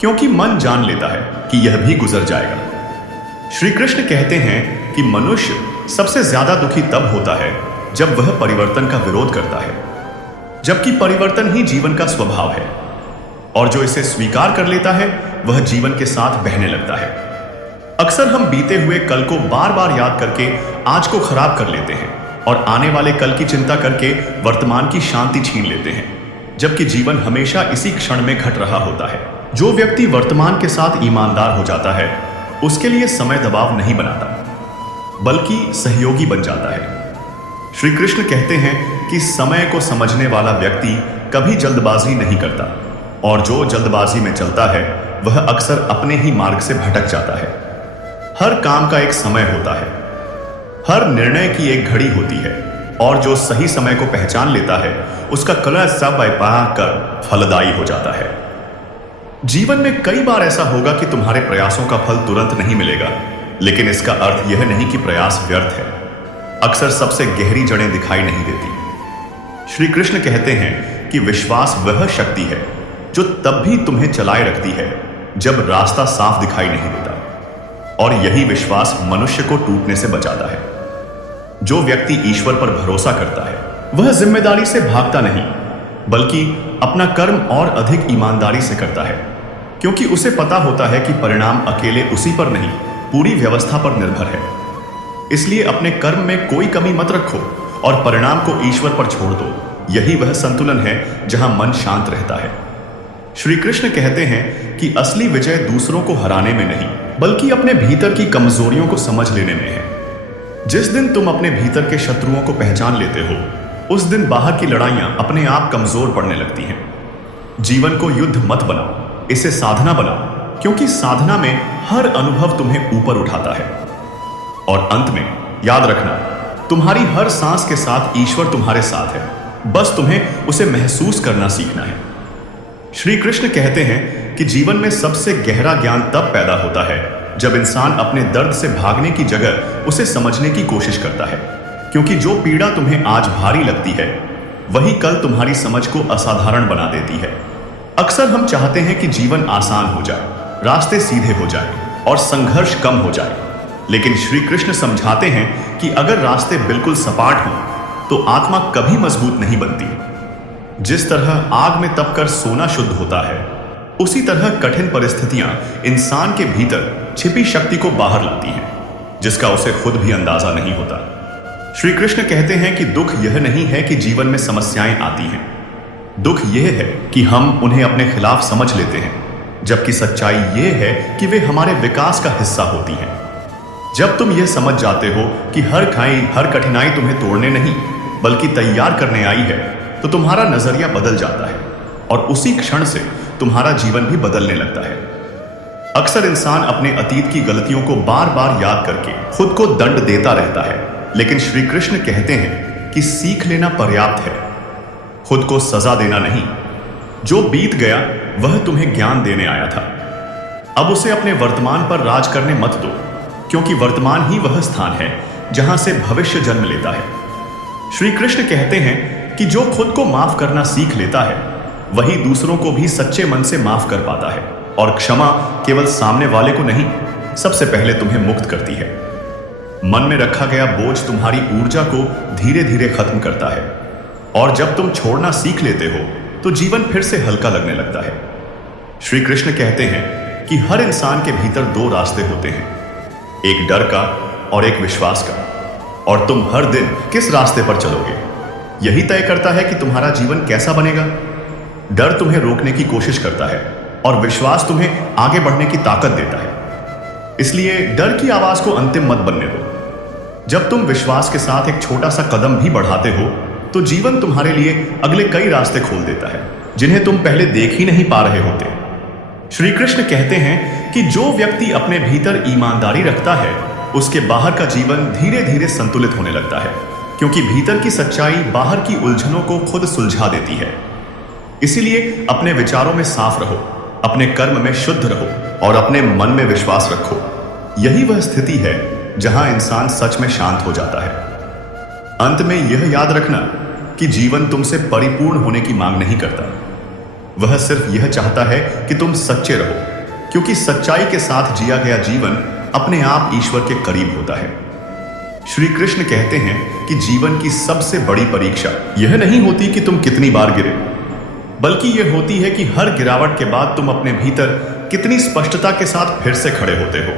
क्योंकि मन जान लेता है कि यह भी गुजर जाएगा। श्री कृष्ण कहते हैं कि मनुष्य सबसे ज्यादा दुखी तब होता है जब वह परिवर्तन का विरोध करता है, जबकि परिवर्तन ही जीवन का स्वभाव है, और जो इसे स्वीकार कर लेता है वह जीवन के साथ बहने लगता है। अक्सर हम बीते हुए कल को बार बार याद करके आज को खराब कर लेते हैं और आने वाले कल की चिंता करके वर्तमान की शांति छीन लेते हैं, जबकि जीवन हमेशा इसी क्षण में घट रहा होता है। जो व्यक्ति वर्तमान के साथ ईमानदार हो जाता है उसके लिए समय दबाव नहीं बनाता, बल्कि सहयोगी बन जाता है। श्री कृष्ण कहते हैं कि समय को समझने वाला व्यक्ति कभी जल्दबाजी नहीं करता, और जो जल्दबाजी में चलता है वह अक्सर अपने ही मार्ग से भटक जाता है। हर काम का एक समय होता है, हर निर्णय की एक घड़ी होती है, और जो सही समय को पहचान लेता है उसका कलह सब कर फलदायी हो जाता है। जीवन में कई बार ऐसा होगा कि तुम्हारे प्रयासों का फल तुरंत नहीं मिलेगा, लेकिन इसका अर्थ यह नहीं कि प्रयास व्यर्थ है। अक्सर सबसे गहरी जड़ें दिखाई नहीं देती। श्री कृष्ण कहते हैं कि विश्वास वह शक्ति है जो तब भी तुम्हें चलाए रखती है जब रास्ता साफ दिखाई नहीं देता, और यही विश्वास मनुष्य को टूटने से बचाता है। जो व्यक्ति ईश्वर पर भरोसा करता है वह जिम्मेदारी से भागता नहीं, बल्कि अपना कर्म और अधिक ईमानदारी से करता है, क्योंकि उसे पता होता है कि परिणाम अकेले उसी पर नहीं पूरी व्यवस्था पर निर्भर है। इसलिए अपने कर्म में कोई कमी मत रखो और परिणाम को ईश्वर पर छोड़ दो। यही वह संतुलन है जहां मन शांत रहता है। श्री कृष्ण कहते हैं कि असली विजय दूसरों को हराने में नहीं, बल्कि अपने भीतर की कमजोरियों को समझ लेने में है। जिस दिन तुम अपने भीतर के शत्रुओं को पहचान लेते हो, उस दिन बाहर की लड़ाइयां अपने आप कमजोर पड़ने लगती हैं। जीवन को युद्ध मत बनाओ, इसे साधना बनाओ, क्योंकि साधना में हर अनुभव तुम्हें ऊपर उठाता है। और अंत में याद रखना, तुम्हारी हर सांस के साथ ईश्वर तुम्हारे साथ है, बस तुम्हें उसे महसूस करना सीखना है। श्री कृष्ण कहते हैं कि जीवन में सबसे गहरा ज्ञान तब पैदा होता है जब इंसान अपने दर्द से भागने की जगह उसे समझने की कोशिश करता है, क्योंकि जो पीड़ा तुम्हें आज भारी लगती है वही कल तुम्हारी समझ को असाधारण बना देती है। अक्सर हम चाहते हैं कि जीवन आसान हो जाए, रास्ते सीधे हो जाए और संघर्ष कम हो जाए, लेकिन श्री कृष्ण समझाते हैं कि अगर रास्ते बिल्कुल सपाट हों तो आत्मा कभी मजबूत नहीं बनती। जिस तरह आग में तपकर सोना शुद्ध होता है, उसी तरह कठिन परिस्थितियां इंसान के भीतर छिपी शक्ति को बाहर लाती हैं, जिसका उसे खुद भी अंदाजा नहीं होता। श्री कृष्ण कहते हैं कि दुख यह नहीं है कि जीवन में समस्याएं आती हैं, दुख यह है कि हम उन्हें अपने खिलाफ समझ लेते हैं, जबकि सच्चाई यह है कि वे हमारे विकास का हिस्सा होती हैं। जब तुम यह समझ जाते हो कि हर कठिनाई तुम्हें तोड़ने नहीं बल्कि तैयार करने आई है, तो तुम्हारा नजरिया बदल जाता है और उसी क्षण से तुम्हारा जीवन भी बदलने लगता है। अक्सर इंसान अपने अतीत की गलतियों को बार बार याद करके खुद को दंड देता रहता है, लेकिन श्री कृष्ण कहते हैं कि सीख लेना पर्याप्त है, खुद को सजा देना नहीं। जो बीत गया वह तुम्हें ज्ञान देने आया था। अब उसे अपने वर्तमान पर राज करने मत दो, क्योंकि वर्तमान ही वह स्थान है जहां से भविष्य जन्म लेता है। श्री कृष्ण कहते हैं कि जो खुद को माफ करना सीख लेता है वही दूसरों को भी सच्चे मन से माफ कर पाता है, और क्षमा केवल सामने वाले को नहीं, सबसे पहले तुम्हें मुक्त करती है। मन में रखा गया बोझ तुम्हारी ऊर्जा को धीरे धीरे खत्म करता है, और जब तुम छोड़ना सीख लेते हो तो जीवन फिर से हल्का लगने लगता है। श्री कृष्ण कहते हैं कि हर इंसान के भीतर दो रास्ते होते हैं, एक डर का और एक विश्वास का, और तुम हर दिन किस रास्ते पर चलोगे यही तय करता है कि तुम्हारा जीवन कैसा बनेगा। डर तुम्हें रोकने की कोशिश करता है और विश्वास तुम्हें आगे बढ़ने की ताकत देता है। इसलिए डर की आवाज को अंतिम मत बनने दो, जब तुम विश्वास के साथ एक छोटा सा कदम भी बढ़ाते हो तो जीवन तुम्हारे लिए अगले कई रास्ते खोल देता है जिन्हें तुम पहले देख ही नहीं पा रहे होते। श्री कृष्ण कहते हैं कि जो व्यक्ति अपने भीतर ईमानदारी रखता है उसके बाहर का जीवन धीरे धीरे संतुलित होने लगता है, क्योंकि भीतर की सच्चाई बाहर की उलझनों को खुद सुलझा देती है। इसीलिए अपने विचारों में साफ रहो, अपने कर्म में शुद्ध रहो और अपने मन में विश्वास रखो। यही वह स्थिति है जहां इंसान सच में शांत हो जाता है। अंत में यह याद रखना कि जीवन तुमसे परिपूर्ण होने की मांग नहीं करता, वह सिर्फ यह चाहता है कि तुम सच्चे रहो, क्योंकि सच्चाई के साथ जिया गया जीवन अपने आप ईश्वर के करीब होता है। श्री कृष्ण कहते हैं कि जीवन की सबसे बड़ी परीक्षा यह नहीं होती कि तुम कितनी बार गिरे, बल्कि यह होती है कि हर गिरावट के बाद तुम अपने भीतर कितनी स्पष्टता के साथ फिर से खड़े होते हो।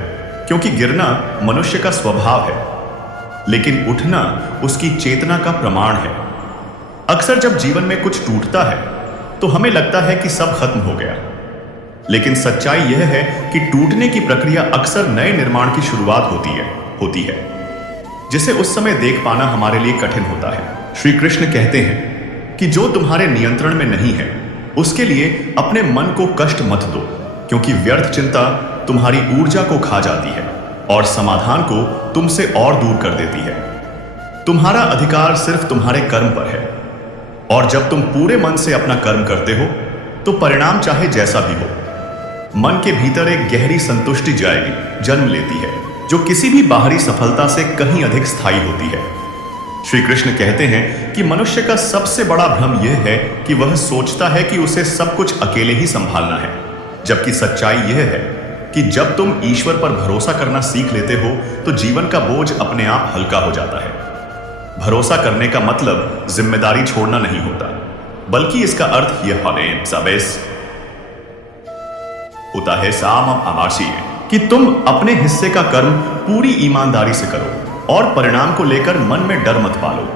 क्योंकि गिरना मनुष्य का स्वभाव है, लेकिन उठना उसकी चेतना का प्रमाण है। अक्सर जब जीवन में कुछ टूटता है तो हमें लगता है कि सब खत्म हो गया, लेकिन सच्चाई यह है कि टूटने की प्रक्रिया अक्सर नए निर्माण की शुरुआत होती है जिसे उस समय देख पाना हमारे लिए कठिन होता है। श्री कृष्ण कहते हैं कि जो तुम्हारे नियंत्रण में नहीं है उसके लिए अपने मन को कष्ट मत दो, क्योंकि व्यर्थ चिंता तुम्हारी ऊर्जा को खा जाती है और समाधान को तुमसे और दूर कर देती है। तुम्हारा अधिकार सिर्फ तुम्हारे कर्म पर है, और जब तुम पूरे मन से अपना कर्म करते हो तो परिणाम चाहे जैसा भी हो, मन के भीतर एक गहरी संतुष्टि जन्म लेती है जो किसी भी बाहरी सफलता से कहीं अधिक स्थायी होती है। श्री कृष्ण कहते हैं कि मनुष्य का सबसे बड़ा भ्रम यह है कि वह सोचता है कि उसे सब कुछ अकेले ही संभालना है, जबकि सच्चाई यह है कि जब तुम ईश्वर पर भरोसा करना सीख लेते हो तो जीवन का बोझ अपने आप हल्का हो जाता है। भरोसा करने का मतलब जिम्मेदारी छोड़ना नहीं होता, बल्कि इसका अर्थ यह होता है कि तुम अपने हिस्से का कर्म पूरी ईमानदारी से करो और परिणाम को लेकर मन में डर मत पालो।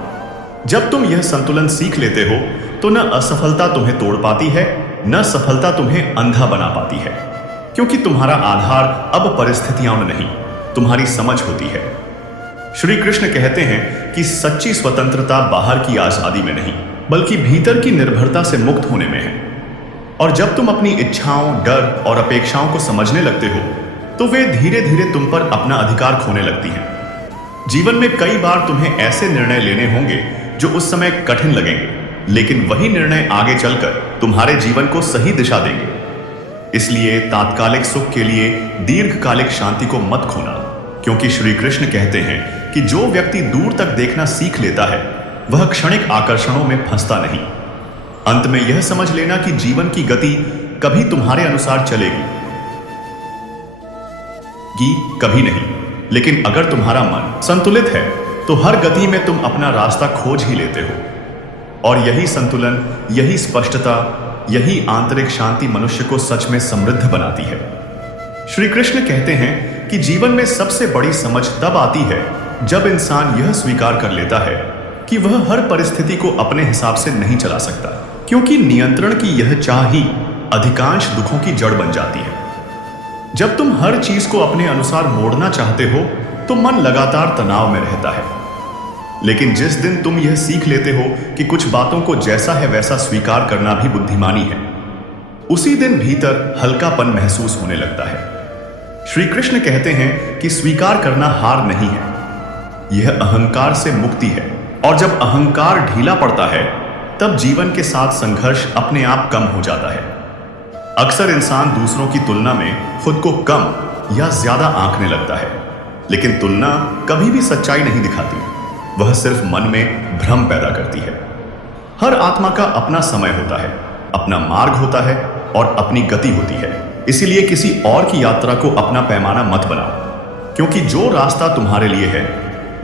जब तुम यह संतुलन सीख लेते हो तो न असफलता तुम्हें तोड़ पाती है, न सफलता तुम्हें अंधा बना पाती है, क्योंकि तुम्हारा आधार अब परिस्थितियां नहीं, तुम्हारी समझ होती है। श्री कृष्ण कहते हैं कि सच्ची स्वतंत्रता बाहर की आजादी में नहीं, बल्कि भीतर की निर्भरता से मुक्त होने में है। और जब तुम अपनी इच्छाओं, डर और अपेक्षाओं को समझने लगते हो तो वे धीरे धीरे तुम पर अपना अधिकार खोने लगती हैं। जीवन में कई बार तुम्हें ऐसे निर्णय लेने होंगे जो उस समय कठिन लगेंगे, लेकिन वही निर्णय आगे चलकर तुम्हारे जीवन को सही दिशा देंगे। इसलिए तात्कालिक सुख के लिए दीर्घकालिक शांति को मत खोना, क्योंकि श्री कृष्ण कहते हैं कि जो व्यक्ति दूर तक देखना सीख लेता है वह क्षणिक आकर्षणों में फंसता नहीं। अंत में यह समझ लेना कि जीवन की गति कभी तुम्हारे अनुसार चलेगी कभी नहीं, लेकिन अगर तुम्हारा मन संतुलित है तो हर गति में तुम अपना रास्ता खोज ही लेते हो। और यही संतुलन, यही स्पष्टता, यही आंतरिक शांति मनुष्य को सच में समृद्ध बनाती है। श्री कृष्ण कहते हैं कि जीवन में सबसे बड़ी समझ तब आती है जब इंसान यह स्वीकार कर लेता है कि वह हर परिस्थिति को अपने हिसाब से नहीं चला सकता, क्योंकि नियंत्रण की यह चाह ही अधिकांश दुखों की जड़ बन जाती है। जब तुम हर चीज को अपने अनुसार मोड़ना चाहते हो तो मन लगातार तनाव में रहता है, लेकिन जिस दिन तुम यह सीख लेते हो कि कुछ बातों को जैसा है वैसा स्वीकार करना भी बुद्धिमानी है, उसी दिन भीतर हल्कापन महसूस होने लगता है। श्री कृष्ण कहते हैं कि स्वीकार करना हार नहीं है, यह अहंकार से मुक्ति है। और जब अहंकार ढीला पड़ता है तब जीवन के साथ संघर्ष अपने आप कम हो जाता है। अक्सर इंसान दूसरों की तुलना में खुद को कम या ज्यादा आंकने लगता है, लेकिन तुलना कभी भी सच्चाई नहीं दिखाती, वह सिर्फ मन में भ्रम पैदा करती है। हर आत्मा का अपना समय होता है, अपना मार्ग होता है और अपनी गति होती है। इसीलिए किसी और की यात्रा को अपना पैमाना मत बनाओ, क्योंकि जो रास्ता तुम्हारे लिए है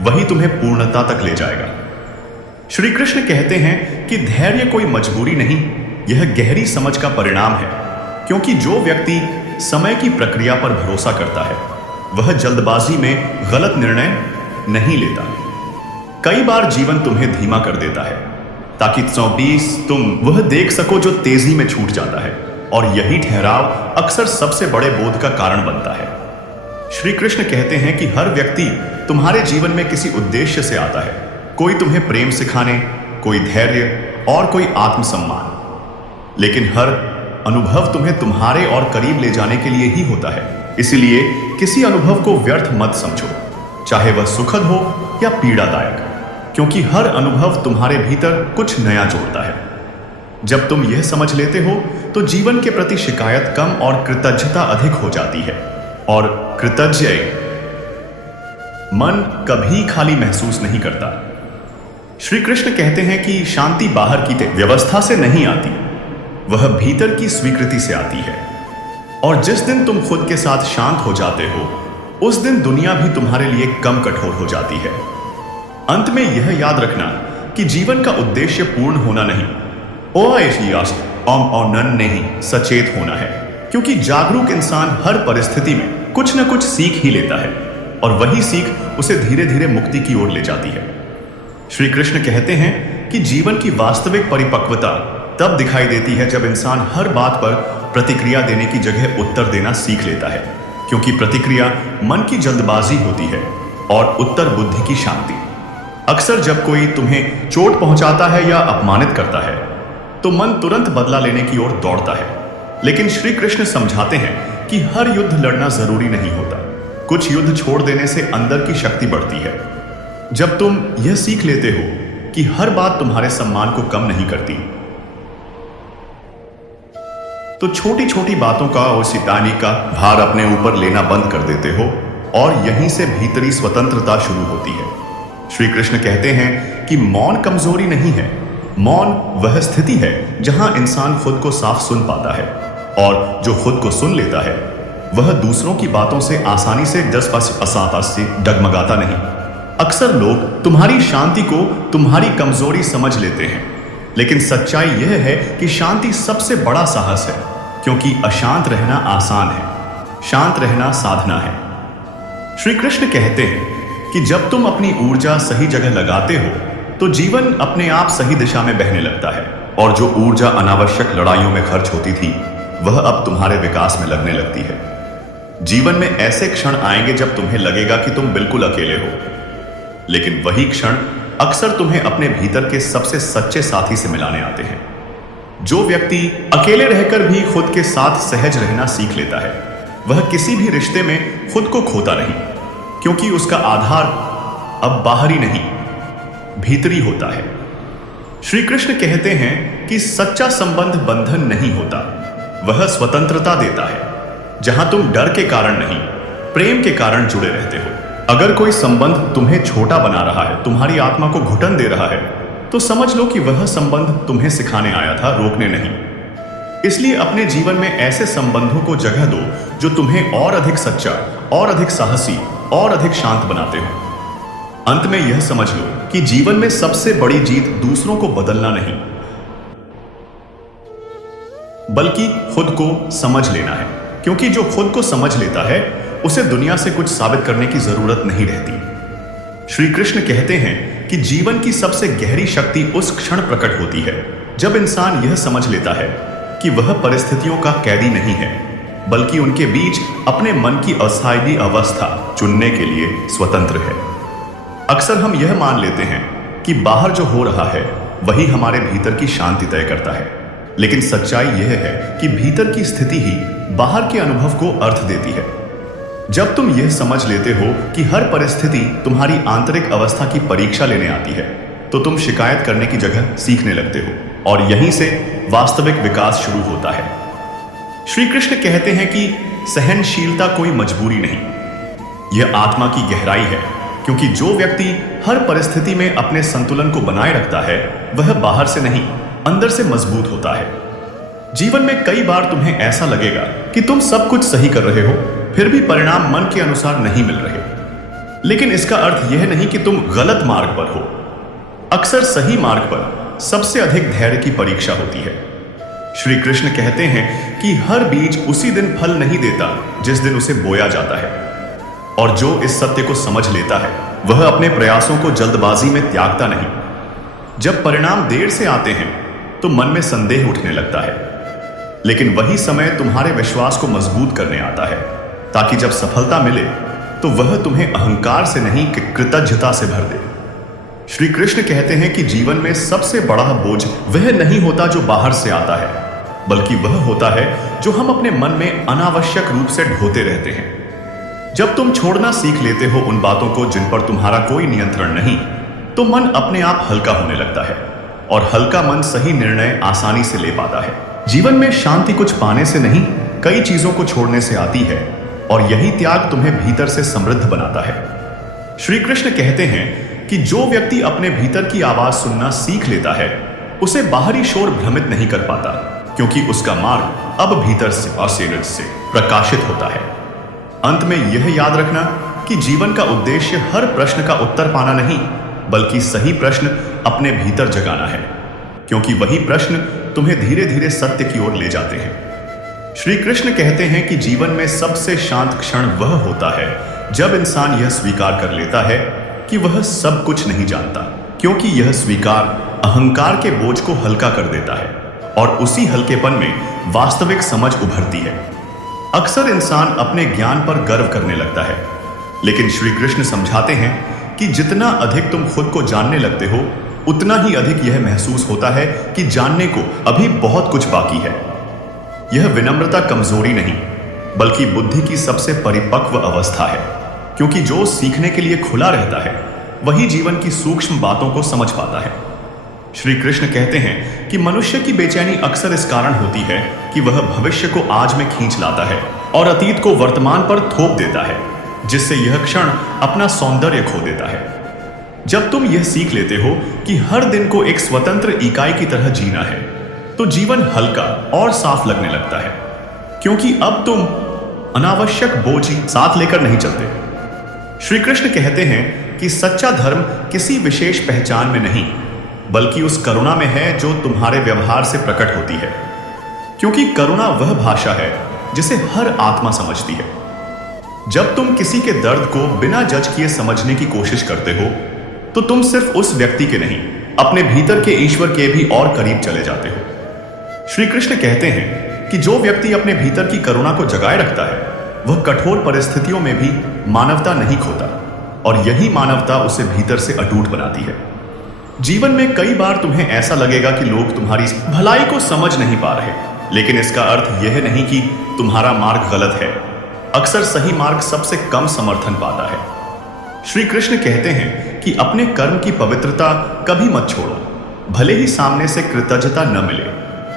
वही तुम्हें पूर्णता तक ले जाएगा। श्री कृष्ण कहते हैं कि धैर्य कोई मजबूरी नहीं, यह गहरी समझ का परिणाम है, क्योंकि जो व्यक्ति समय की प्रक्रिया पर भरोसा करता है वह जल्दबाजी में गलत निर्णय नहीं लेता। कई बार जीवन तुम्हें धीमा कर देता है ताकि तुम वह देख सको जो तेजी में छूट जाता है, और यही ठहराव अक्सर सबसे बड़े बोध का कारण बनता है। श्री कृष्ण कहते हैं कि हर व्यक्ति तुम्हारे जीवन में किसी उद्देश्य से आता है। कोई तुम्हें प्रेम सिखाने, कोई धैर्य और कोई आत्मसम्मान। लेकिन हर अनुभव तुम्हें तुम्हारे और करीब ले जाने के लिए ही होता है। इसलिए किसी अनुभव को व्यर्थ मत समझो, चाहे वह सुखद हो या पीड़ादायक, क्योंकि हर अनुभव तुम्हारे भीतर कुछ नया जोड़ता है। जब तुम यह समझ लेते हो तो जीवन के प्रति शिकायत कम और कृतज्ञता अधिक हो जाती है। और कृतज्ञ मन कभी खाली महसूस नहीं करता। श्री कृष्ण कहते हैं कि शांति बाहर की व्यवस्था से नहीं आती, वह भीतर की स्वीकृति से आती है। और जिस दिन तुम खुद के साथ शांत हो जाते हो, उस दिन दुनिया भी तुम्हारे लिए कम कठोर हो जाती है। अंत में यह याद रखना कि जीवन का उद्देश्य पूर्ण होना नहीं, नहीं सचेत होना है। क्योंकि जागरूक इंसान हर परिस्थिति में कुछ न कुछ सीख ही लेता है, और वही सीख उसे धीरे धीरे मुक्ति की ओर ले जाती है। श्री कृष्ण कहते हैं कि जीवन की वास्तविक परिपक्वता तब दिखाई देती है जब इंसान हर बात पर प्रतिक्रिया देने की जगह उत्तर देना सीख लेता है। क्योंकि प्रतिक्रिया मन की जल्दबाजी होती है और उत्तर बुद्धि की शांति। अक्सर जब कोई तुम्हें चोट पहुंचाता है या अपमानित करता है तो मन तुरंत बदला लेने की ओर दौड़ता है। लेकिन श्री कृष्ण समझाते हैं कि हर युद्ध लड़ना जरूरी नहीं होता। कुछ युद्ध छोड़ देने से अंदर की शक्ति बढ़ती है। जब तुम यह सीख लेते हो कि हर बात तुम्हारे सम्मान को कम नहीं करती, तो छोटी छोटी बातों का और सितानी का भार अपने ऊपर लेना बंद कर देते हो, और यहीं से भीतरी स्वतंत्रता शुरू होती है। श्री कृष्ण कहते हैं कि मौन कमजोरी नहीं है। मौन वह स्थिति है जहां इंसान खुद को साफ सुन पाता है, और जो खुद को सुन लेता है वह दूसरों की बातों से आसानी से डगमगाता नहीं। अक्सर लोग तुम्हारी शांति को तुम्हारी कमजोरी समझ लेते हैं, लेकिन सच्चाई यह है कि शांति सबसे बड़ा साहस है। क्योंकि अशांत रहना आसान है, शांत रहना साधना है। श्री कृष्ण कहते हैं कि जब तुम अपनी ऊर्जा सही जगह लगाते हो तो जीवन अपने आप सही दिशा में बहने लगता है, और जो ऊर्जा अनावश्यक लड़ाइयों में खर्च होती थी वह अब तुम्हारे विकास में लगने लगती है। जीवन में ऐसे क्षण आएंगे जब तुम्हें लगेगा कि तुम बिल्कुल अकेले हो, लेकिन वही क्षण अक्सर तुम्हें अपने भीतर के सबसे सच्चे साथी से मिलाने आते हैं। जो व्यक्ति अकेले रहकर भी खुद के साथ सहज रहना सीख लेता है, वह किसी भी रिश्ते में खुद को खोता नहीं, क्योंकि उसका आधार अब बाहरी नहीं भीतरी होता है। श्री कृष्ण कहते हैं कि सच्चा संबंध बंधन नहीं होता, वह स्वतंत्रता देता है, जहां तुम डर के कारण नहीं, प्रेम के कारण जुड़े रहते हो। अगर कोई संबंध तुम्हें छोटा बना रहा है, तुम्हारी आत्मा को घुटन दे रहा है, तो समझ लो कि वह संबंध तुम्हें सिखाने आया था, रोकने नहीं। इसलिए अपने जीवन में ऐसे संबंधों को जगह दो जो तुम्हें और अधिक सच्चा, और अधिक साहसी, और अधिक शांत बनाते हो। अंत में यह समझ लो कि जीवन में सबसे बड़ी जीत दूसरों को बदलना नहीं, बल्कि खुद को समझ लेना है। क्योंकि जो खुद को समझ लेता है उसे दुनिया से कुछ साबित करने की जरूरत नहीं रहती। श्री कृष्ण कहते हैं कि जीवन की सबसे गहरी शक्ति उस क्षण प्रकट होती है जब इंसान यह समझ लेता है कि वह परिस्थितियों का कैदी नहीं है, बल्कि उनके बीच अपने मन की अस्थायी अवस्था चुनने के लिए स्वतंत्र है। अक्सर हम यह मान लेते हैं कि बाहर जो हो रहा है वही हमारे भीतर की शांति तय करता है, लेकिन सच्चाई यह है कि भीतर की स्थिति ही बाहर के अनुभव को अर्थ देती है। जब तुम यह समझ लेते हो कि हर परिस्थिति तुम्हारी आंतरिक अवस्था की परीक्षा लेने आती है, तो तुम शिकायत करने की जगह सीखने लगते हो, और यहीं से वास्तविक विकास शुरू होता है। श्री कृष्ण कहते हैं कि सहनशीलता कोई मजबूरी नहीं, यह आत्मा की गहराई है। क्योंकि जो व्यक्ति हर परिस्थिति में अपने संतुलन को बनाए रखता है वह बाहर से नहीं, अंदर से मजबूत होता है। जीवन में कई बार तुम्हें ऐसा लगेगा कि तुम सब कुछ सही कर रहे हो, फिर भी परिणाम मन के अनुसार नहीं मिल रहे। लेकिन इसका अर्थ यह नहीं कि तुम गलत मार्ग पर हो। अक्सर सही मार्ग पर सबसे अधिक धैर्य की परीक्षा होती है। श्री कृष्ण कहते हैं कि हर बीज उसी दिन फल नहीं देता जिस दिन उसे बोया जाता है, और जो इस सत्य को समझ लेता है वह अपने प्रयासों को जल्दबाजी में त्यागता नहीं। जब परिणाम देर से आते हैं तो मन में संदेह उठने लगता है, लेकिन वही समय तुम्हारे विश्वास को मजबूत करने आता है, ताकि जब सफलता मिले तो वह तुम्हें अहंकार से नहीं कि कृतज्ञता से भर दे। श्री कृष्ण कहते हैं कि जीवन में सबसे बड़ा बोझ वह नहीं होता जो बाहर से आता है, बल्कि वह होता है जो हम अपने मन में अनावश्यक रूप से ढोते रहते हैं। जब तुम छोड़ना सीख लेते हो उन बातों को जिन पर तुम्हारा कोई नियंत्रण नहीं, तो मन अपने आप हल्का होने लगता है, और हल्का मन सही निर्णय आसानी से ले पाता है। जीवन में शांति कुछ पाने से नहीं, कई चीजों को छोड़ने से आती है, और यही त्याग तुम्हें भीतर से समृद्ध बनाता है। श्री कृष्ण कहते हैं कि जो व्यक्ति अपने भीतर की आवाज सुनना सीख लेता है, उसे बाहरी शोर भ्रमित नहीं कर पाता, क्योंकि उसका मार्ग अब भीतर से असीरत से प्रकाशित होता है। अंत में यह याद रखना कि जीवन का उद्देश्य हर प्रश्न का उत्तर पाना नहीं, बल्कि सही प्रश्न अपने भीतर जगाना है, क्योंकि वही प्रश्न तुम्हें धीरे धीरे सत्य की ओर ले जाते हैं। श्री कृष्ण कहते हैं कि जीवन में सबसे शांत क्षण वह होता है जब इंसान यह स्वीकार कर लेता है कि वह सब कुछ नहीं जानता, क्योंकि यह स्वीकार अहंकार के बोझ को हल्का कर देता है, और उसी हल्केपन में वास्तविक समझ उभरती है। अक्सर इंसान अपने ज्ञान पर गर्व करने लगता है, लेकिन श्री कृष्ण समझाते हैं कि जितना अधिक तुम खुद को जानने लगते हो, उतना ही अधिक यह महसूस होता है कि जानने को अभी बहुत कुछ बाकी है। यह विनम्रता कमजोरी नहीं, बल्कि बुद्धि की सबसे परिपक्व अवस्था है, क्योंकि जो सीखने के लिए खुला रहता है, वही जीवन की सूक्ष्म बातों को समझ पाता है। श्री कृष्ण कहते हैं कि मनुष्य की बेचैनी अक्सर इस कारण होती है कि वह भविष्य को आज में खींच लाता है और अतीत को वर्तमान पर थोप देता है, जिससे यह क्षण अपना सौंदर्य खो देता है। जब तुम यह सीख लेते हो कि हर दिन को एक स्वतंत्र इकाई की तरह जीना है, तो जीवन हल्का और साफ लगने लगता है, क्योंकि अब तुम अनावश्यक बोझ साथ लेकर नहीं चलते। श्री कृष्ण कहते हैं कि सच्चा धर्म किसी विशेष पहचान में नहीं, बल्कि उस करुणा में है जो तुम्हारे व्यवहार से प्रकट होती है, क्योंकि करुणा वह भाषा है जिसे हर आत्मा समझती है। जब तुम किसी के दर्द को बिना जज किए समझने की कोशिश करते हो, तो तुम सिर्फ उस व्यक्ति के नहीं, अपने भीतर के ईश्वर के भी और करीब चले जाते हो। श्री कृष्ण कहते हैं कि जो व्यक्ति अपने भीतर की करुणा को जगाए रखता है, वह कठोर परिस्थितियों में भी मानवता नहीं खोता, और यही मानवता उसे भीतर से अटूट बनाती है। जीवन में कई बार तुम्हें ऐसा लगेगा कि लोग तुम्हारी भलाई को समझ नहीं पा रहे, लेकिन इसका अर्थ यह नहीं कि तुम्हारा मार्ग गलत है। अक्सर सही मार्ग सबसे कम समर्थन पाता है। श्री कृष्ण कहते हैं कि अपने कर्म की पवित्रता कभी मत छोड़ो, भले ही सामने से कृतज्ञता न मिले,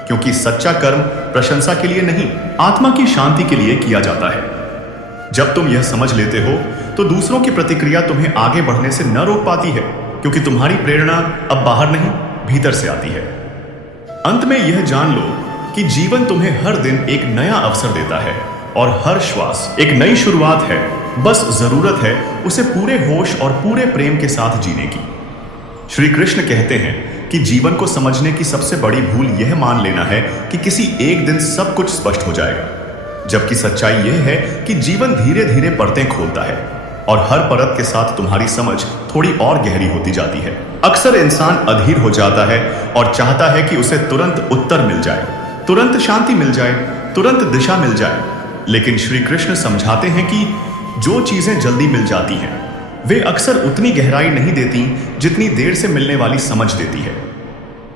क्योंकि सच्चा कर्म प्रशंसा के लिए नहीं, आत्मा की शांति के लिए किया जाता है। जब तुम यह समझ लेते हो, तो दूसरों की प्रतिक्रिया तुम्हें आगे बढ़ने से न रोक पाती है, क्योंकि तुम्हारी प्रेरणा अब बाहर नहीं, भीतर से आती है। अंत में यह जान लो कि जीवन तुम्हें हर दिन एक नया अवसर देता है, और हर श्वास एक नई शुरुआत है। बस जरूरत है उसे पूरे होश और पूरे प्रेम के साथ जीने की। श्री कृष्ण कहते हैं कि जीवन को समझने की सबसे बड़ी भूल यह मान लेना है कि किसी एक दिन सब कुछ स्पष्ट हो जाएगा, जबकि सच्चाई यह है कि जीवन धीरे धीरे परतें खोलता है, और हर परत के साथ तुम्हारी समझ थोड़ी और गहरी होती जाती है। अक्सर इंसान अधीर हो जाता है और चाहता है कि उसे तुरंत उत्तर मिल जाए, तुरंत शांति मिल जाए, तुरंत दिशा मिल जाए, लेकिन श्री कृष्ण समझाते हैं कि जो चीजें जल्दी मिल जाती हैं, वे अक्सर उतनी गहराई नहीं देती जितनी देर से मिलने वाली समझ देती है।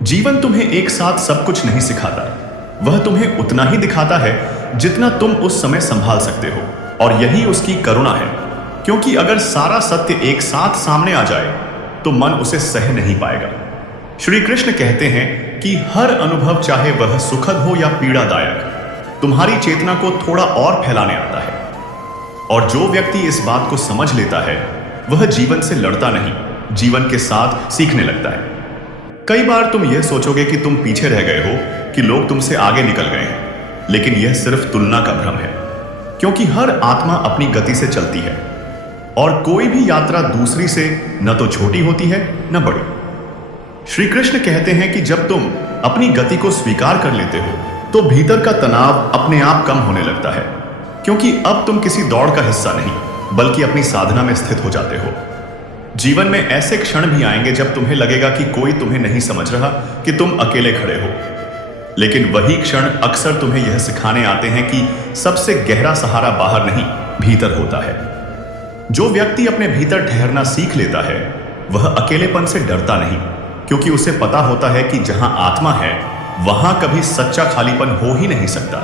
जीवन तुम्हें एक साथ सब कुछ नहीं सिखाता, वह तुम्हें उतना ही दिखाता है जितना तुम उस समय संभाल सकते हो, और यही उसकी करुणा है, क्योंकि अगर सारा सत्य एक साथ सामने आ जाए तो मन उसे सह नहीं पाएगा। श्री कृष्ण कहते हैं कि हर अनुभव, चाहे वह सुखद हो या पीड़ादायक, तुम्हारी चेतना को थोड़ा और फैलाने आता है, और जो व्यक्ति इस बात को समझ लेता है, वह जीवन से लड़ता नहीं, जीवन के साथ सीखने लगता है। कई बार तुम यह सोचोगे कि तुम पीछे रह गए हो, कि लोग तुमसे आगे निकल गए हैं, लेकिन यह सिर्फ तुलना का भ्रम है, क्योंकि हर आत्मा अपनी गति से चलती है, और कोई भी यात्रा दूसरी से न तो छोटी होती है न बड़ी। श्री कृष्ण कहते हैं कि जब तुम अपनी गति को स्वीकार कर लेते हो, तो भीतर का तनाव अपने आप कम होने लगता है, क्योंकि अब तुम किसी दौड़ का हिस्सा नहीं, बल्कि अपनी साधना में स्थित हो जाते हो। जीवन में ऐसे क्षण भी आएंगे जब तुम्हें लगेगा कि कोई तुम्हें नहीं समझ रहा, कि तुम अकेले खड़े हो, लेकिन वही क्षण अक्सर तुम्हें यह सिखाने आते हैं कि सबसे गहरा सहारा बाहर नहीं, भीतर होता है। जो व्यक्ति अपने भीतर ठहरना सीख लेता है वह अकेलेपन से डरता नहीं, क्योंकि उसे पता होता है कि जहां आत्मा है वहां कभी सच्चा खालीपन हो ही नहीं सकता।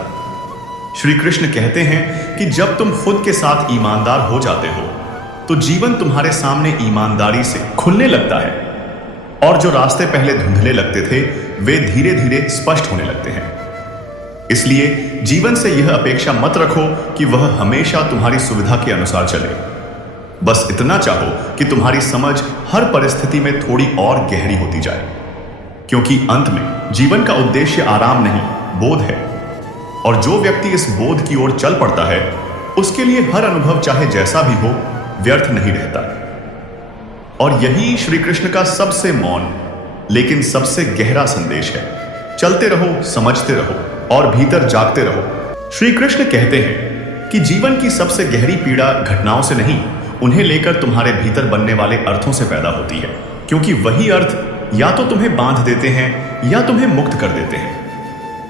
श्री कृष्ण कहते हैं कि जब तुम खुद के साथ ईमानदार हो जाते हो तो जीवन तुम्हारे सामने ईमानदारी से खुलने लगता है, और जो रास्ते पहले धुंधले लगते थे वे धीरे धीरे स्पष्ट होने लगते हैं। इसलिए जीवन से यह अपेक्षा मत रखो कि वह हमेशा तुम्हारी सुविधा के अनुसार चले। बस इतना चाहो कि तुम्हारी समझ हर परिस्थिति में थोड़ी और गहरी होती जाए, क्योंकि अंत में जीवन का उद्देश्य आराम नहीं, बोध है। और जो व्यक्ति इस बोध की ओर चल पड़ता है उसके लिए हर अनुभव चाहे जैसा भी हो व्यर्थ नहीं रहता। और यही श्री कृष्ण का सबसे मौन लेकिन सबसे गहरा संदेश है। चलते रहो, समझते रहो और भीतर जागते रहो। श्री कृष्ण कहते हैं कि जीवन की सबसे गहरी पीड़ा घटनाओं से नहीं, उन्हें लेकर तुम्हारे भीतर बनने वाले अर्थों से पैदा होती है, क्योंकि वही अर्थ या तो तुम्हें बांध देते हैं या तुम्हें मुक्त कर देते हैं।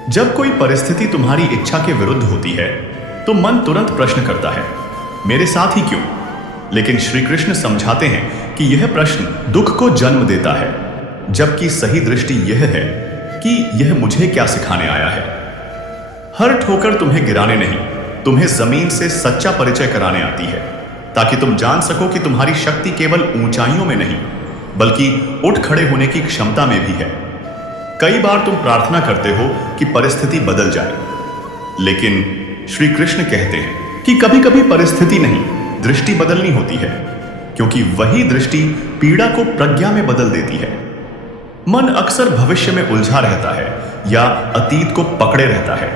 जब कोई परिस्थिति तुम्हारी इच्छा के विरुद्ध होती है तो मन तुरंत प्रश्न करता है, मेरे साथ ही क्यों? लेकिन श्री कृष्ण समझाते हैं कि यह प्रश्न दुख को जन्म देता है, जबकि सही दृष्टि यह है कि यह मुझे क्या सिखाने आया है। हर ठोकर तुम्हें गिराने नहीं, तुम्हें जमीन से सच्चा परिचय कराने आती है, ताकि तुम जान सको कि तुम्हारी शक्ति केवल ऊंचाइयों में नहीं बल्कि उठ खड़े होने की क्षमता में भी है। कई बार तुम प्रार्थना करते हो कि परिस्थिति बदल जाए, लेकिन श्री कृष्ण कहते हैं कि कभी कभी परिस्थिति नहीं, दृष्टि बदलनी होती है, क्योंकि वही दृष्टि पीड़ा को प्रज्ञा में बदल देती है। मन अक्सर भविष्य में उलझा रहता है या अतीत को पकड़े रहता है,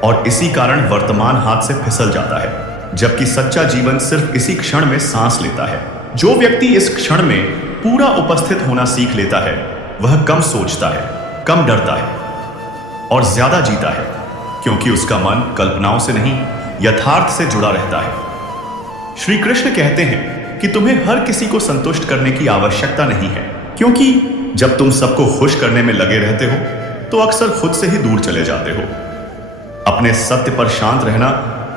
और इसी कारण वर्तमान हाथ से फिसल जाता है, जबकि सच्चा जीवन सिर्फ इसी क्षण में सांस लेता है। जो व्यक्ति इस क्षण में पूरा उपस्थित होना सीख लेता है वह कम सोचता है, कम डरता है और ज्यादा जीता है, क्योंकि उसका मन कल्पनाओं से नहीं यथार्थ से जुड़ा रहता है। श्री कृष्ण कहते हैं कि तुम्हें हर किसी को संतुष्ट करने की आवश्यकता नहीं है, क्योंकि जब तुम सबको खुश करने में लगे रहते हो तो अक्सर खुद से ही दूर चले जाते हो। अपने सत्य पर शांत रहना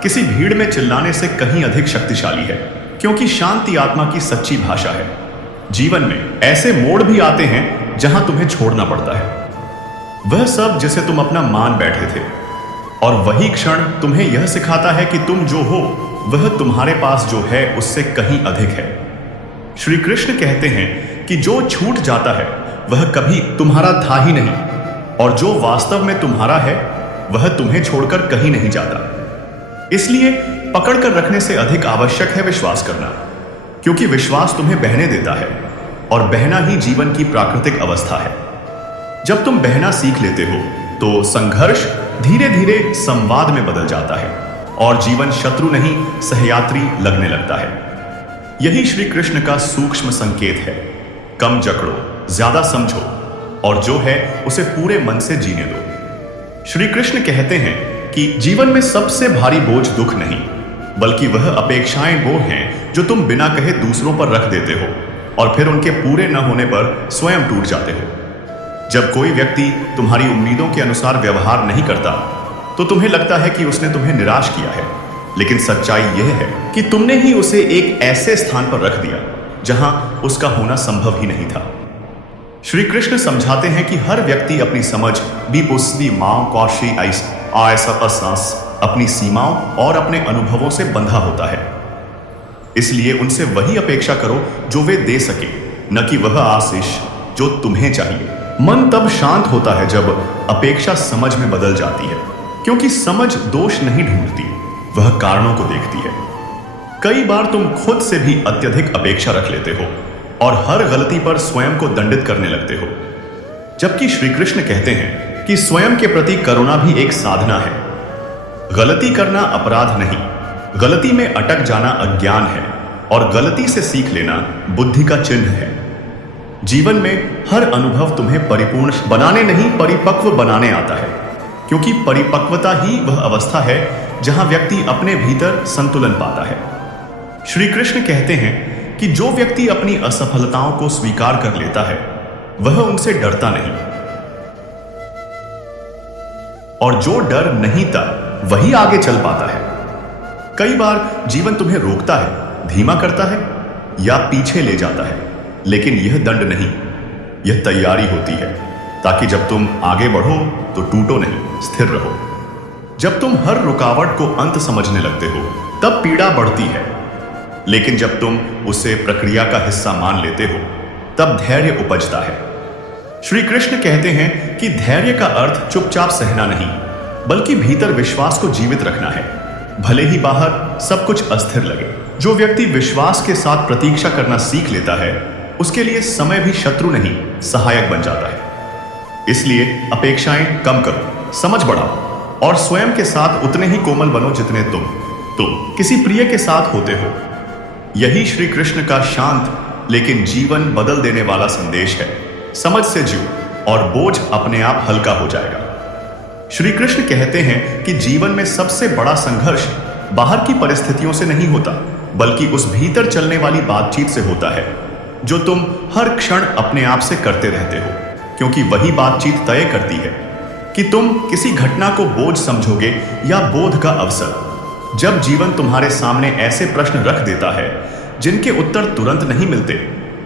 किसी भीड़ में चिल्लाने से कहीं अधिक शक्तिशाली है, क्योंकि शांति आत्मा की सच्ची भाषा है। जीवन में ऐसे मोड़ भी आते हैं जहां तुम्हें छोड़ना पड़ता है, वह सब जिसे तुम अपना मान बैठे थे, और वही क्षण तुम्हें यह सिखाता है कि तुम जो हो वह तुम्हारे पास जो है उससे कहीं अधिक है। श्री कृष्ण कहते हैं कि जो छूट जाता है वह कभी तुम्हारा था ही नहीं, और जो वास्तव में तुम्हारा है वह तुम्हें छोड़कर कहीं नहीं जाता। इसलिए पकड़ कर रखने से अधिक आवश्यक है विश्वास करना, क्योंकि विश्वास तुम्हें बहने देता है, और बहना ही जीवन की प्राकृतिक अवस्था है। जब तुम बहना सीख लेते हो तो संघर्ष धीरे धीरे संवाद में बदल जाता है, और जीवन शत्रु नहीं सहयात्री लगने लगता है। यही श्री कृष्ण का सूक्ष्म संकेत है। कम जकड़ो, ज्यादा समझो, और जो है उसे पूरे मन से जीने दो। श्री कृष्ण कहते हैं कि जीवन में सबसे भारी बोझ दुख नहीं, बल्कि वह अपेक्षाएं वो हैं जो तुम बिना कहे दूसरों पर रख देते हो, और फिर उनके पूरे न होने पर स्वयं टूट जाते हो। जब कोई व्यक्ति तुम्हारी उम्मीदों के अनुसार व्यवहार नहीं करता तो तुम्हें लगता है कि उसने तुम्हें निराश किया है, लेकिन सच्चाई यह है कि तुमने ही उसे एक ऐसे स्थान पर रख दिया जहां उसका होना संभव ही नहीं था। श्री कृष्ण समझाते हैं कि हर व्यक्ति अपनी समझ भी पुस्ती मां कौशी ऐसा अपनी सीमाओं और अपने अनुभवों से बंधा होता है। इसलिए उनसे वही अपेक्षा करो जो वे दे सके, न कि वह आशीष जो तुम्हें चाहिए। मन तब शांत होता है जब अपेक्षा समझ में बदल जाती है, क्योंकि समझ दोष नहीं ढूंढती, वह कारणों को देखती है। कई बार तुम खुद से भी अत्यधिक अपेक्षा रख लेते हो और हर गलती पर स्वयं को दंडित करने लगते हो, जबकि श्री कृष्ण कहते हैं कि स्वयं के प्रति करुणा भी एक साधना है। गलती करना अपराध नहीं, गलती में अटक जाना अज्ञान है, और गलती से सीख लेना बुद्धि का चिन्ह है। जीवन में हर अनुभव तुम्हें परिपूर्ण बनाने नहीं परिपक्व बनाने आता है, क्योंकि परिपक्वता ही वह अवस्था है जहां व्यक्ति अपने भीतर संतुलन पाता है। श्री कृष्ण कहते हैं कि जो व्यक्ति अपनी असफलताओं को स्वीकार कर लेता है वह उनसे डरता नहीं, और जो डर नहीं था वही आगे चल पाता है। कई बार जीवन तुम्हें रोकता है, धीमा करता है या पीछे ले जाता है, लेकिन यह दंड नहीं, यह तैयारी होती है ताकि जब तुम आगे बढ़ो तो टूटो नहीं, स्थिर रहो। जब तुम हर रुकावट को अंत समझने लगते हो तब पीड़ा बढ़ती है, लेकिन जब तुम उसे प्रक्रिया का हिस्सा मान लेते हो तब धैर्य उपजता है। श्री कृष्ण कहते हैं कि धैर्य का अर्थ चुपचाप सहना नहीं, बल्कि भीतर विश्वास को जीवित रखना है, भले ही बाहर सब कुछ अस्थिर लगे। जो व्यक्ति विश्वास के साथ प्रतीक्षा करना सीख लेता है, उसके लिए समय भी शत्रु नहीं, सहायक बन जाता है। इसलिए अपेक्षाएं कम करो, समझ बढ़ाओ और स्वयं के साथ उतने ही कोमल बनो जितने तुम किसी प्रिय के साथ होते हो। यही श्री कृष्ण का शांत लेकिन जीवन बदल देने वाला संदेश है। समझ से जियो और बोझ अपने आप हल्का हो जाएगा। श्री कृष्ण कहते हैं कि जीवन में सबसे बड़ा संघर्ष बाहर की परिस्थितियों से नहीं होता, बल्कि उस भीतर चलने वाली बातचीत से होता है जो तुम हर क्षण अपने आप से करते रहते हो, क्योंकि वही बातचीत तय करती है कि तुम किसी घटना को बोझ समझोगे या बोध का अवसर। जब जीवन तुम्हारे सामने ऐसे प्रश्न रख देता है जिनके उत्तर तुरंत नहीं मिलते,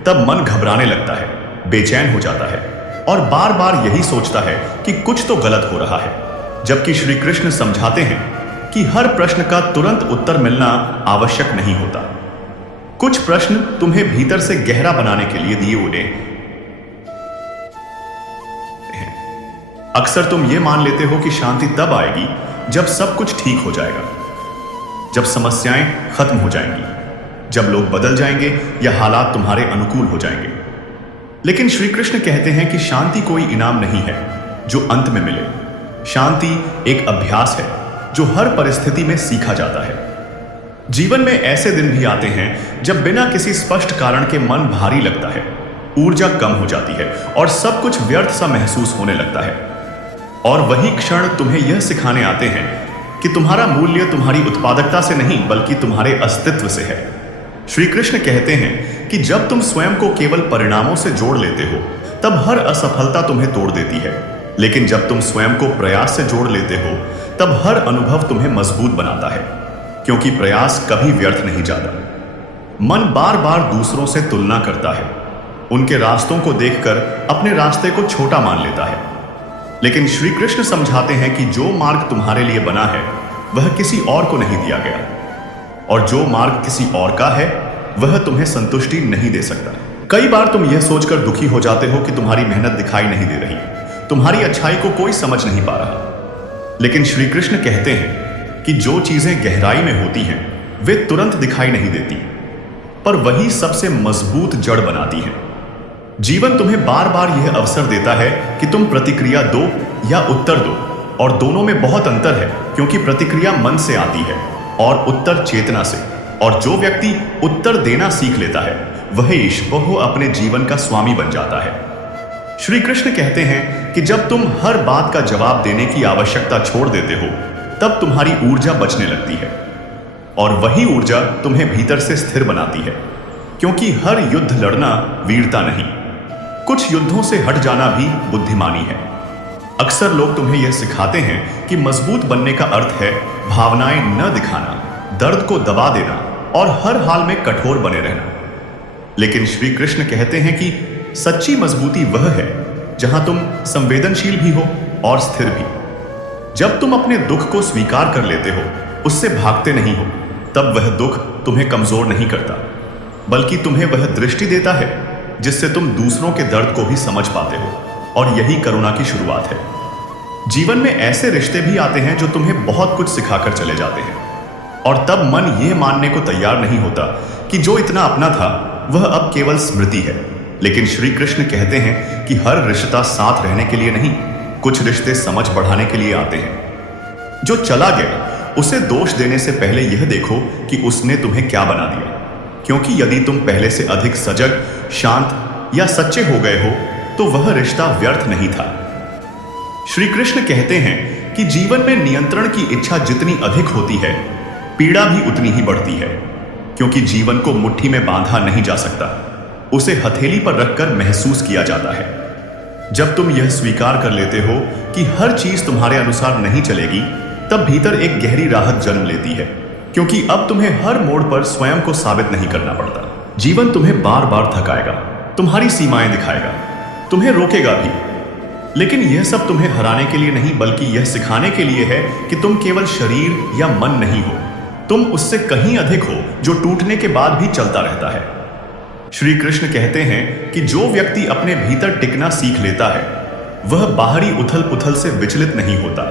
तब मन घबराने लगता है, बेचैन हो जाता है और बार बार यही सोचता है कि कुछ तो गलत हो रहा है। जबकि श्री कृष्ण समझाते हैं कि हर प्रश्न का तुरंत उत्तर मिलना आवश्यक नहीं होता। कुछ प्रश्न तुम्हें भीतर से गहरा बनाने के लिए दिए हुए हैं। अक्सर तुम ये मान लेते हो कि शांति तब आएगी जब सब कुछ ठीक हो जाएगा, जब समस्याएं खत्म हो जाएंगी, जब लोग बदल जाएंगे या हालात तुम्हारे अनुकूल हो जाएंगे। लेकिन श्री कृष्ण कहते हैं कि शांति कोई इनाम नहीं है जो अंत में मिले। शांति एक अभ्यास है जो हर परिस्थिति में सीखा जाता है। जीवन में ऐसे दिन भी आते हैं जब बिना किसी स्पष्ट कारण के मन भारी लगता है, ऊर्जा कम हो जाती है और सब कुछ व्यर्थ सा महसूस होने लगता है। और वही क्षण तुम्हें यह सिखाने आते हैं कि तुम्हारा मूल्य तुम्हारी उत्पादकता से नहीं, बल्कि तुम्हारे अस्तित्व से है। श्री कृष्ण कहते हैं कि जब तुम स्वयं को केवल परिणामों से जोड़ लेते हो, तब हर असफलता तुम्हें तोड़ देती है। लेकिन जब तुम स्वयं को प्रयास से जोड़ लेते हो, तब हर अनुभव तुम्हें मजबूत बनाता है, क्योंकि प्रयास कभी व्यर्थ नहीं जाता। मन बार बार दूसरों से तुलना करता है, उनके रास्तों को देखकर अपने रास्ते को छोटा मान लेता है। लेकिन श्री कृष्ण समझाते हैं कि जो मार्ग तुम्हारे लिए बना है वह किसी और को नहीं दिया गया, और जो मार्ग किसी और का है वह तुम्हें संतुष्टि नहीं दे सकता। कई बार तुम यह सोचकर दुखी हो जाते हो कि तुम्हारी मेहनत दिखाई नहीं दे रही, तुम्हारी अच्छाई को कोई समझ नहीं पा रहा। लेकिन श्री कृष्ण कहते हैं कि जो चीजें गहराई में होती हैं वे तुरंत दिखाई नहीं देती, पर वही सबसे मजबूत जड़ बनाती हैं। जीवन तुम्हें बार बार यह अवसर देता है कि तुम प्रतिक्रिया दो या उत्तर दो, और दोनों में बहुत अंतर है, क्योंकि प्रतिक्रिया मन से आती है और उत्तर चेतना से। और जो व्यक्ति उत्तर देना सीख लेता है वह ईश्वर अपने जीवन का स्वामी बन जाता है। श्री कृष्ण कहते हैं कि जब तुम हर बात का जवाब देने की आवश्यकता छोड़ देते हो, तब तुम्हारी ऊर्जा बचने लगती है, और वही ऊर्जा तुम्हें भीतर से स्थिर बनाती है। क्योंकि हर युद्ध लड़ना वीरता नहीं, कुछ युद्धों से हट जाना भी बुद्धिमानी है। अक्सर लोग तुम्हें यह सिखाते हैं कि मजबूत बनने का अर्थ है भावनाएं न दिखाना, दर्द को दबा देना और हर हाल में कठोर बने रहना। लेकिन श्री कृष्ण कहते हैं कि सच्ची मजबूती वह है जहां तुम संवेदनशील भी हो और स्थिर भी। जब तुम अपने दुख को स्वीकार कर लेते हो, उससे भागते नहीं हो, तब वह दुख तुम्हें कमजोर नहीं करता, बल्कि तुम्हें वह दृष्टि देता है जिससे तुम दूसरों के दर्द को भी समझ पाते हो। और यही करुणा की शुरुआत है। जीवन में ऐसे रिश्ते भी आते हैं जो तुम्हें बहुत कुछ सिखाकर चले जाते हैं, और तब मन यह मानने को तैयार नहीं होता कि जो इतना अपना था वह अब केवल स्मृति है। लेकिन श्री कृष्ण कहते हैं कि हर रिश्ता साथ रहने के लिए नहीं, कुछ रिश्ते समझ बढ़ाने के लिए आते हैं। जो चला गया उसे दोष देने से पहले यह देखो कि उसने तुम्हें क्या बना दिया, क्योंकि यदि तुम पहले से अधिक सजग, शांत या सच्चे हो गए हो तो वह रिश्ता व्यर्थ नहीं था। श्री कृष्ण कहते हैं कि जीवन में नियंत्रण की इच्छा जितनी अधिक होती है, पीड़ा भी उतनी ही बढ़ती है, क्योंकि जीवन को मुट्ठी में बांधा नहीं जा सकता, उसे हथेली पर रखकर महसूस किया जाता है। जब तुम यह स्वीकार कर लेते हो कि हर चीज तुम्हारे अनुसार नहीं चलेगी, तब भीतर एक गहरी राहत जन्म लेती है। क्योंकि अब तुम्हें हर मोड़ पर स्वयं को साबित नहीं करना पड़ता। जीवन तुम्हें बार बार थकाएगा, तुम्हारी सीमाएं दिखाएगा, तुम्हें रोकेगा भी, लेकिन यह सब तुम्हें हराने के लिए नहीं बल्कि यह सिखाने के लिए है कि तुम केवल शरीर या मन नहीं हो, तुम उससे कहीं अधिक हो जो टूटने के बाद भी चलता रहता है। श्री कृष्ण कहते हैं कि जो व्यक्ति अपने भीतर टिकना सीख लेता है वह बाहरी उथल पुथल से विचलित नहीं होता,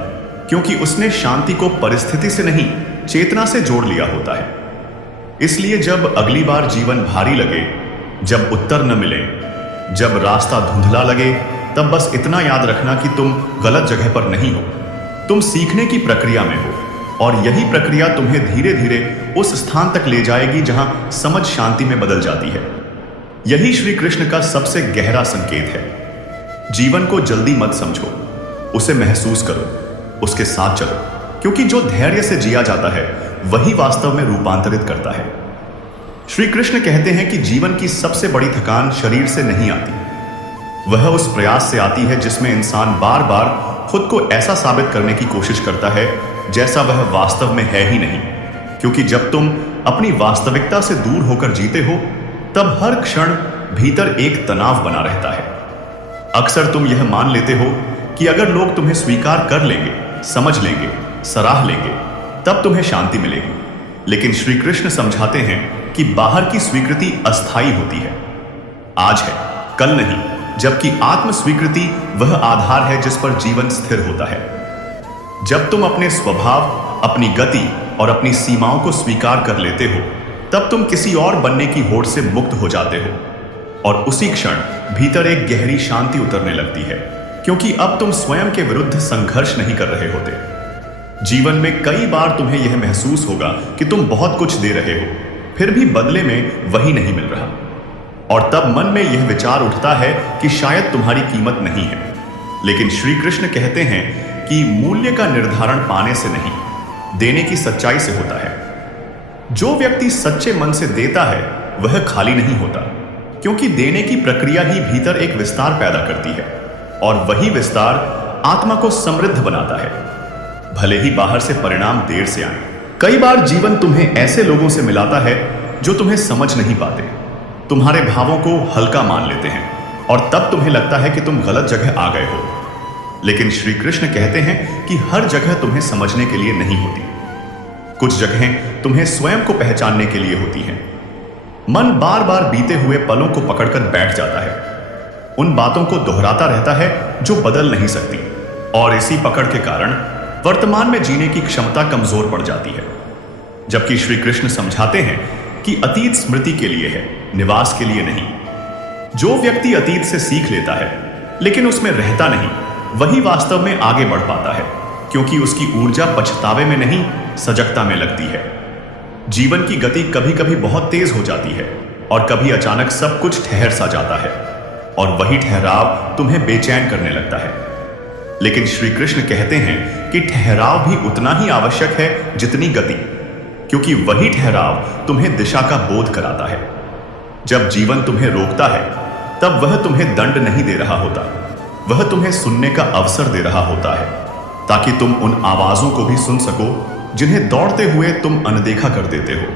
क्योंकि उसने शांति को परिस्थिति से नहीं चेतना से जोड़ लिया होता है। इसलिए जब अगली बार जीवन भारी लगे, जब उत्तर न मिले, जब रास्ता धुंधला लगे, तब बस इतना याद रखना कि तुम गलत जगह पर नहीं हो, तुम सीखने की प्रक्रिया में हो, और यही प्रक्रिया तुम्हें धीरे धीरे उस स्थान तक ले जाएगी जहां समझ शांति में बदल जाती है। यही श्री कृष्ण का सबसे गहरा संकेत है। जीवन को जल्दी मत समझो, उसे महसूस करो, उसके साथ चलो, क्योंकि जो धैर्य से जिया जाता है वही वास्तव में रूपांतरित करता है। श्री कृष्ण कहते हैं कि जीवन की सबसे बड़ी थकान शरीर से नहीं आती, वह उस प्रयास से आती है जिसमें इंसान बार बार खुद को ऐसा साबित करने की कोशिश करता है जैसा वह वास्तव में है ही नहीं। क्योंकि जब तुम अपनी वास्तविकता से दूर होकर जीते हो तब हर क्षण भीतर एक तनाव बना रहता है। अक्सर तुम यह मान लेते हो कि अगर लोग तुम्हें स्वीकार कर लेंगे, समझ लेंगे, सराह लेंगे, तब तुम्हें शांति मिलेगी। लेकिन श्री कृष्ण समझाते हैं कि बाहर की स्वीकृति अस्थायी होती है, आज है, कल नहीं, जबकि आत्म स्वीकृति वह आधार है जिस पर जीवन स्थिर होता है। जब तुम अपने स्वभाव, अपनी गति और अपनी सीमाओं को स्वीकार कर लेते हो तब तुम किसी और बनने की होड़ से मुक्त हो जाते हो, और उसी क्षण भीतर एक गहरी शांति उतरने लगती है, क्योंकि अब तुम स्वयं के विरुद्ध संघर्ष नहीं कर रहे होते। जीवन में कई बार तुम्हें यह महसूस होगा कि तुम बहुत कुछ दे रहे हो, फिर भी बदले में वही नहीं मिल रहा, और तब मन में यह विचार उठता है कि शायद तुम्हारी कीमत नहीं है। लेकिन श्री कृष्ण कहते हैं कि मूल्य का निर्धारण पाने से नहीं, देने की सच्चाई से होता है। जो व्यक्ति सच्चे मन से देता है वह खाली नहीं होता, क्योंकि देने की प्रक्रिया ही भीतर एक विस्तार पैदा करती है, और वही विस्तार आत्मा को समृद्ध बनाता है, भले ही बाहर से परिणाम देर से आए। कई बार जीवन तुम्हें ऐसे लोगों से मिलाता है जो तुम्हें समझ नहीं पाते, तुम्हारे भावों को हल्का मान लेते हैं, और तब तुम्हें लगता है कि तुम गलत जगह आ गए हो। लेकिन श्री कृष्ण कहते हैं कि हर जगह तुम्हें समझने के लिए नहीं होती, कुछ जगहें तुम्हें स्वयं को पहचानने के लिए होती हैं। मन बार बार बीते हुए पलों को पकड़कर बैठ जाता है, उन बातों को दोहराता रहता है जो बदल नहीं सकती, और इसी पकड़ के कारण वर्तमान में जीने की क्षमता कमजोर पड़ जाती है। जबकि श्री कृष्ण समझाते हैं कि अतीत स्मृति के लिए है, निवास के लिए नहीं। जो व्यक्ति अतीत से सीख लेता है लेकिन उसमें रहता नहीं, वही वास्तव में आगे बढ़ पाता है, क्योंकि उसकी ऊर्जा पछतावे में नहीं, सजगता में लगती है। जीवन की गति कभी कभी बहुत तेज हो जाती है, और कभी अचानक सब कुछ ठहर सा जाता है, और वही ठहराव तुम्हें बेचैन करने लगता है। लेकिन श्री कृष्ण कहते हैं कि ठहराव भी उतना ही आवश्यक है जितनी गति, क्योंकि वही ठहराव तुम्हें दिशा का बोध कराता है। जब जीवन तुम्हें रोकता है तब वह तुम्हें दंड नहीं दे रहा होता, वह तुम्हें सुनने का अवसर दे रहा होता है, ताकि तुम उन आवाजों को भी सुन सको जिन्हें दौड़ते हुए तुम अनदेखा कर देते हो।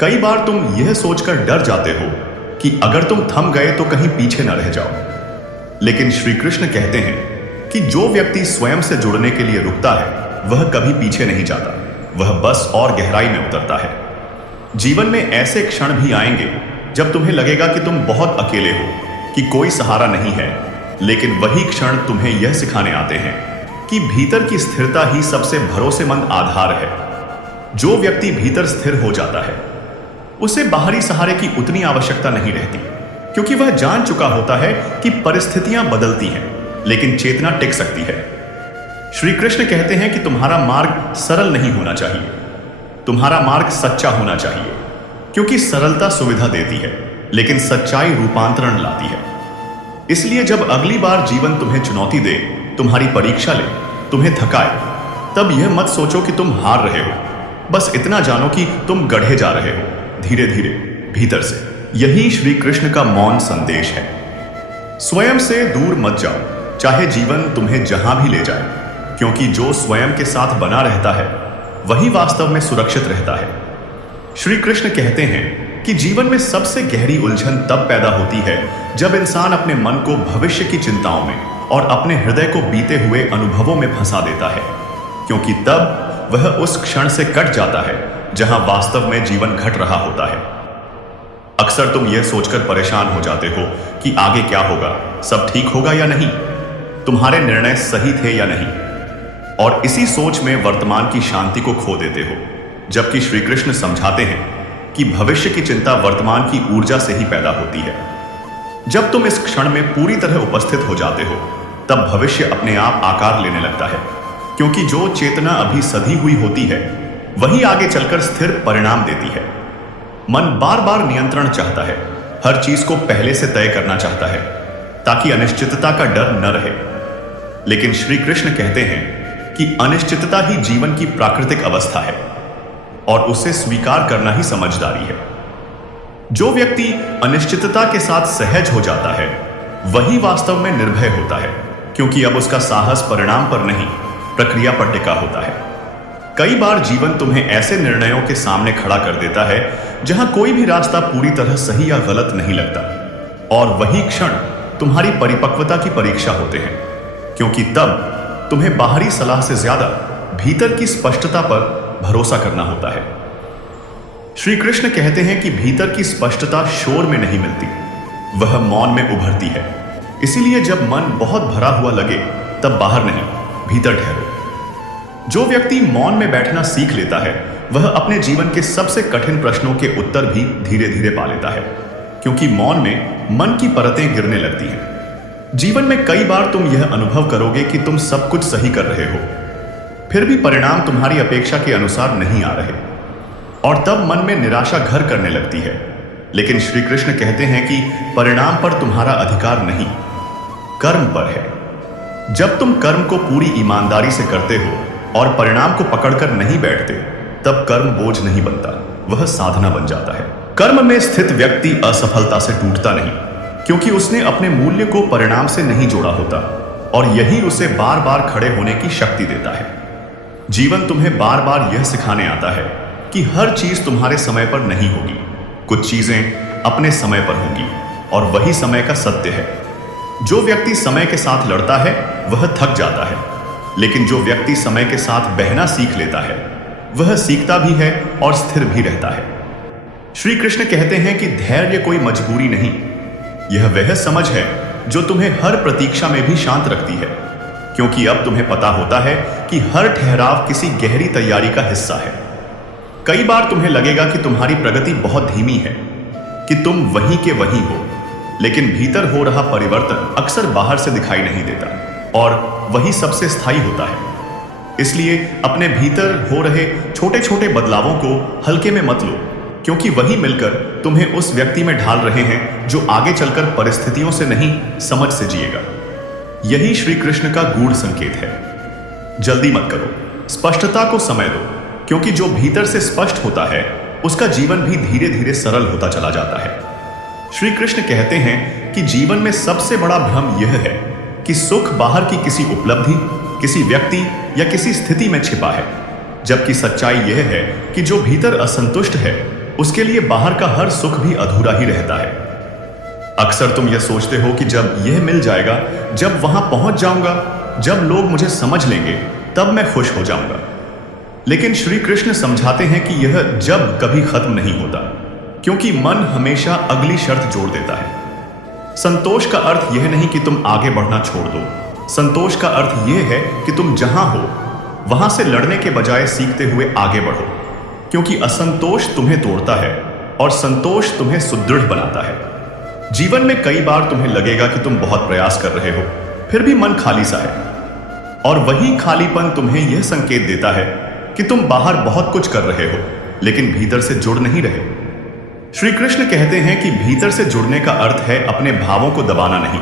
कई बार तुम यह सोचकर डर जाते हो कि अगर तुम थम गए तो कहीं पीछे न रह जाओ। लेकिन श्री कृष्ण कहते हैं कि जो व्यक्ति स्वयं से जुड़ने के लिए रुकता है वह कभी पीछे नहीं जाता, वह बस और गहराई में उतरता है। जीवन में ऐसे क्षण भी आएंगे जब तुम्हें लगेगा कि तुम बहुत अकेले हो, कि कोई सहारा नहीं है, लेकिन वही क्षण तुम्हें यह सिखाने आते हैं कि भीतर की स्थिरता ही सबसे भरोसेमंद आधार है। जो व्यक्ति भीतर स्थिर हो जाता है उसे बाहरी सहारे की उतनी आवश्यकता नहीं रहती, क्योंकि वह जान चुका होता है कि परिस्थितियां बदलती हैं लेकिन चेतना टिक सकती है। श्री कृष्ण कहते हैं कि तुम्हारा मार्ग सरल नहीं होना चाहिए, तुम्हारा मार्ग सच्चा होना चाहिए, क्योंकि सरलता सुविधा देती है लेकिन सच्चाई रूपांतरण लाती है। इसलिए जब अगली बार जीवन तुम्हें चुनौती दे, तुम्हारी परीक्षा ले, तुम्हें थकाए, तब यह मत सोचो कि तुम हार रहे हो, बस इतना जानो कि तुम गढ़े जा रहे हो, धीरे धीरे भीतर से। यही श्री कृष्ण का मौन संदेश है। स्वयं से दूर मत जाओ, चाहे जीवन तुम्हें जहां भी ले जाए, क्योंकि जो स्वयं के साथ बना रहता है वही वास्तव में सुरक्षित रहता है। श्री कृष्ण कहते हैं कि जीवन में सबसे गहरी उलझन तब पैदा होती है जब इंसान अपने मन को भविष्य की चिंताओं में और अपने हृदय को बीते हुए अनुभवों में फंसा देता है, क्योंकि तब वह उस क्षण से कट जाता है जहां वास्तव में जीवन घट रहा होता है। अक्सर तुम यह सोचकर परेशान हो जाते हो कि आगे क्या होगा, सब ठीक होगा या नहीं, तुम्हारे निर्णय सही थे या नहीं, और इसी सोच में वर्तमान की शांति को खो देते हो। जबकि श्री कृष्ण समझाते हैं कि भविष्य की चिंता वर्तमान की ऊर्जा से ही पैदा होती है। जब तुम इस क्षण में पूरी तरह उपस्थित हो जाते हो, तब भविष्य अपने आप आकार लेने लगता है, क्योंकि जो चेतना अभी सधी हुई होती है वही आगे चलकर स्थिर परिणाम देती है। मन बार बार नियंत्रण चाहता है, हर चीज को पहले से तय करना चाहता है ताकि अनिश्चितता का डर न रहे। लेकिन श्री कृष्ण कहते हैं कि अनिश्चितता ही जीवन की प्राकृतिक अवस्था है और उसे स्वीकार करना ही समझदारी है। जो व्यक्ति अनिश्चितता के साथ सहज हो जाता है वही वास्तव में निर्भय होता है, क्योंकि अब उसका साहस परिणाम पर नहीं, प्रक्रिया पर टिका होता है। कई बार जीवन तुम्हें ऐसे निर्णयों के सामने खड़ा कर देता है जहां कोई भी रास्ता पूरी तरह सही या गलत नहीं लगता, और वही क्षण तुम्हारी परिपक्वता की परीक्षा होते हैं, क्योंकि तब तुम्हें बाहरी सलाह से ज्यादा भीतर की स्पष्टता पर भरोसा करना होता है। श्री कृष्ण कहते हैं कि भीतर की स्पष्टता शोर में नहीं मिलती, वह मौन में उभरती है। इसीलिए जब मन बहुत भरा हुआ लगे तब बाहर नहीं, भीतर ठहरो। जो व्यक्ति मौन में बैठना सीख लेता है वह अपने जीवन के सबसे कठिन प्रश्नों के उत्तर भी धीरे धीरे पा लेता है, क्योंकि मौन में मन की परतें गिरने लगती हैं। जीवन में कई बार तुम यह अनुभव करोगे कि तुम सब कुछ सही कर रहे हो, फिर भी परिणाम तुम्हारी अपेक्षा के अनुसार नहीं आ रहे, और तब मन में निराशा घर करने लगती है। लेकिन श्री कृष्ण कहते हैं कि परिणाम पर तुम्हारा अधिकार नहीं, कर्म पर है। जब तुम कर्म को पूरी ईमानदारी से करते हो और परिणाम को पकड़कर नहीं बैठते, तब कर्म बोझ नहीं बनता, वह साधना बन जाता है। कर्म में स्थित व्यक्ति असफलता से टूटता नहीं, क्योंकि उसने अपने मूल्य को परिणाम से नहीं जोड़ा होता, और यही उसे बार बार खड़े होने की शक्ति देता है। जीवन तुम्हें बार बार यह सिखाने आता है कि हर चीज तुम्हारे समय पर नहीं होगी, कुछ चीजें अपने समय पर होंगी, और वही समय का सत्य है। जो व्यक्ति समय के साथ लड़ता है वह थक जाता है, लेकिन जो व्यक्ति समय के साथ बहना सीख लेता है वह सीखता भी है और स्थिर भी रहता है। श्री कृष्ण कहते हैं कि धैर्य कोई मजबूरी नहीं, यह वह समझ है जो तुम्हें हर प्रतीक्षा में भी शांत रखती है, क्योंकि अब तुम्हें पता होता है कि हर ठहराव किसी गहरी तैयारी का हिस्सा है। कई बार तुम्हें लगेगा कि तुम्हारी प्रगति बहुत धीमी है, कि तुम वहीं के वहीं हो, लेकिन भीतर हो रहा परिवर्तन अक्सर बाहर से दिखाई नहीं देता, और वही सबसे स्थायी होता है। इसलिए अपने भीतर हो रहे छोटे छोटे बदलावों को हल्के में मत लो, क्योंकि वही मिलकर तुम्हें उस व्यक्ति में ढाल रहे हैं जो आगे चलकर परिस्थितियों से नहीं, समझ से जिएगा। यही श्री कृष्ण का गूढ़ संकेत है। जल्दी मत करो, स्पष्टता को समय दो, क्योंकि जो भीतर से स्पष्ट होता है उसका जीवन भी धीरे धीरे सरल होता चला जाता है। श्री कृष्ण कहते हैं कि जीवन में सबसे बड़ा भ्रम यह है कि सुख बाहर की किसी उपलब्धि, किसी व्यक्ति या किसी स्थिति में छिपा है, जबकि सच्चाई यह है कि जो भीतर असंतुष्ट है उसके लिए बाहर का हर सुख भी अधूरा ही रहता है। अक्सर तुम यह सोचते हो कि जब यह मिल जाएगा, जब वहां पहुंच जाऊंगा, जब लोग मुझे समझ लेंगे, तब मैं खुश हो जाऊंगा। लेकिन श्री कृष्ण समझाते हैं कि यह जब कभी खत्म नहीं होता, क्योंकि मन हमेशा अगली शर्त जोड़ देता है। संतोष का अर्थ यह नहीं कि तुम आगे बढ़ना छोड़ दो, संतोष का अर्थ यह है कि तुम जहां हो वहां से लड़ने के बजाय सीखते हुए आगे बढ़ो, क्योंकि असंतोष तुम्हें तोड़ता है और संतोष तुम्हें सुदृढ़ बनाता है। जीवन में कई बार तुम्हें लगेगा कि तुम बहुत प्रयास कर रहे हो, फिर भी मन खाली सा है, और वही खालीपन तुम्हें यह संकेत देता है कि तुम बाहर बहुत कुछ कर रहे हो, लेकिन भीतर से जुड़ नहीं रहे। श्री कृष्ण कहते हैं कि भीतर से जुड़ने का अर्थ है अपने भावों को दबाना नहीं,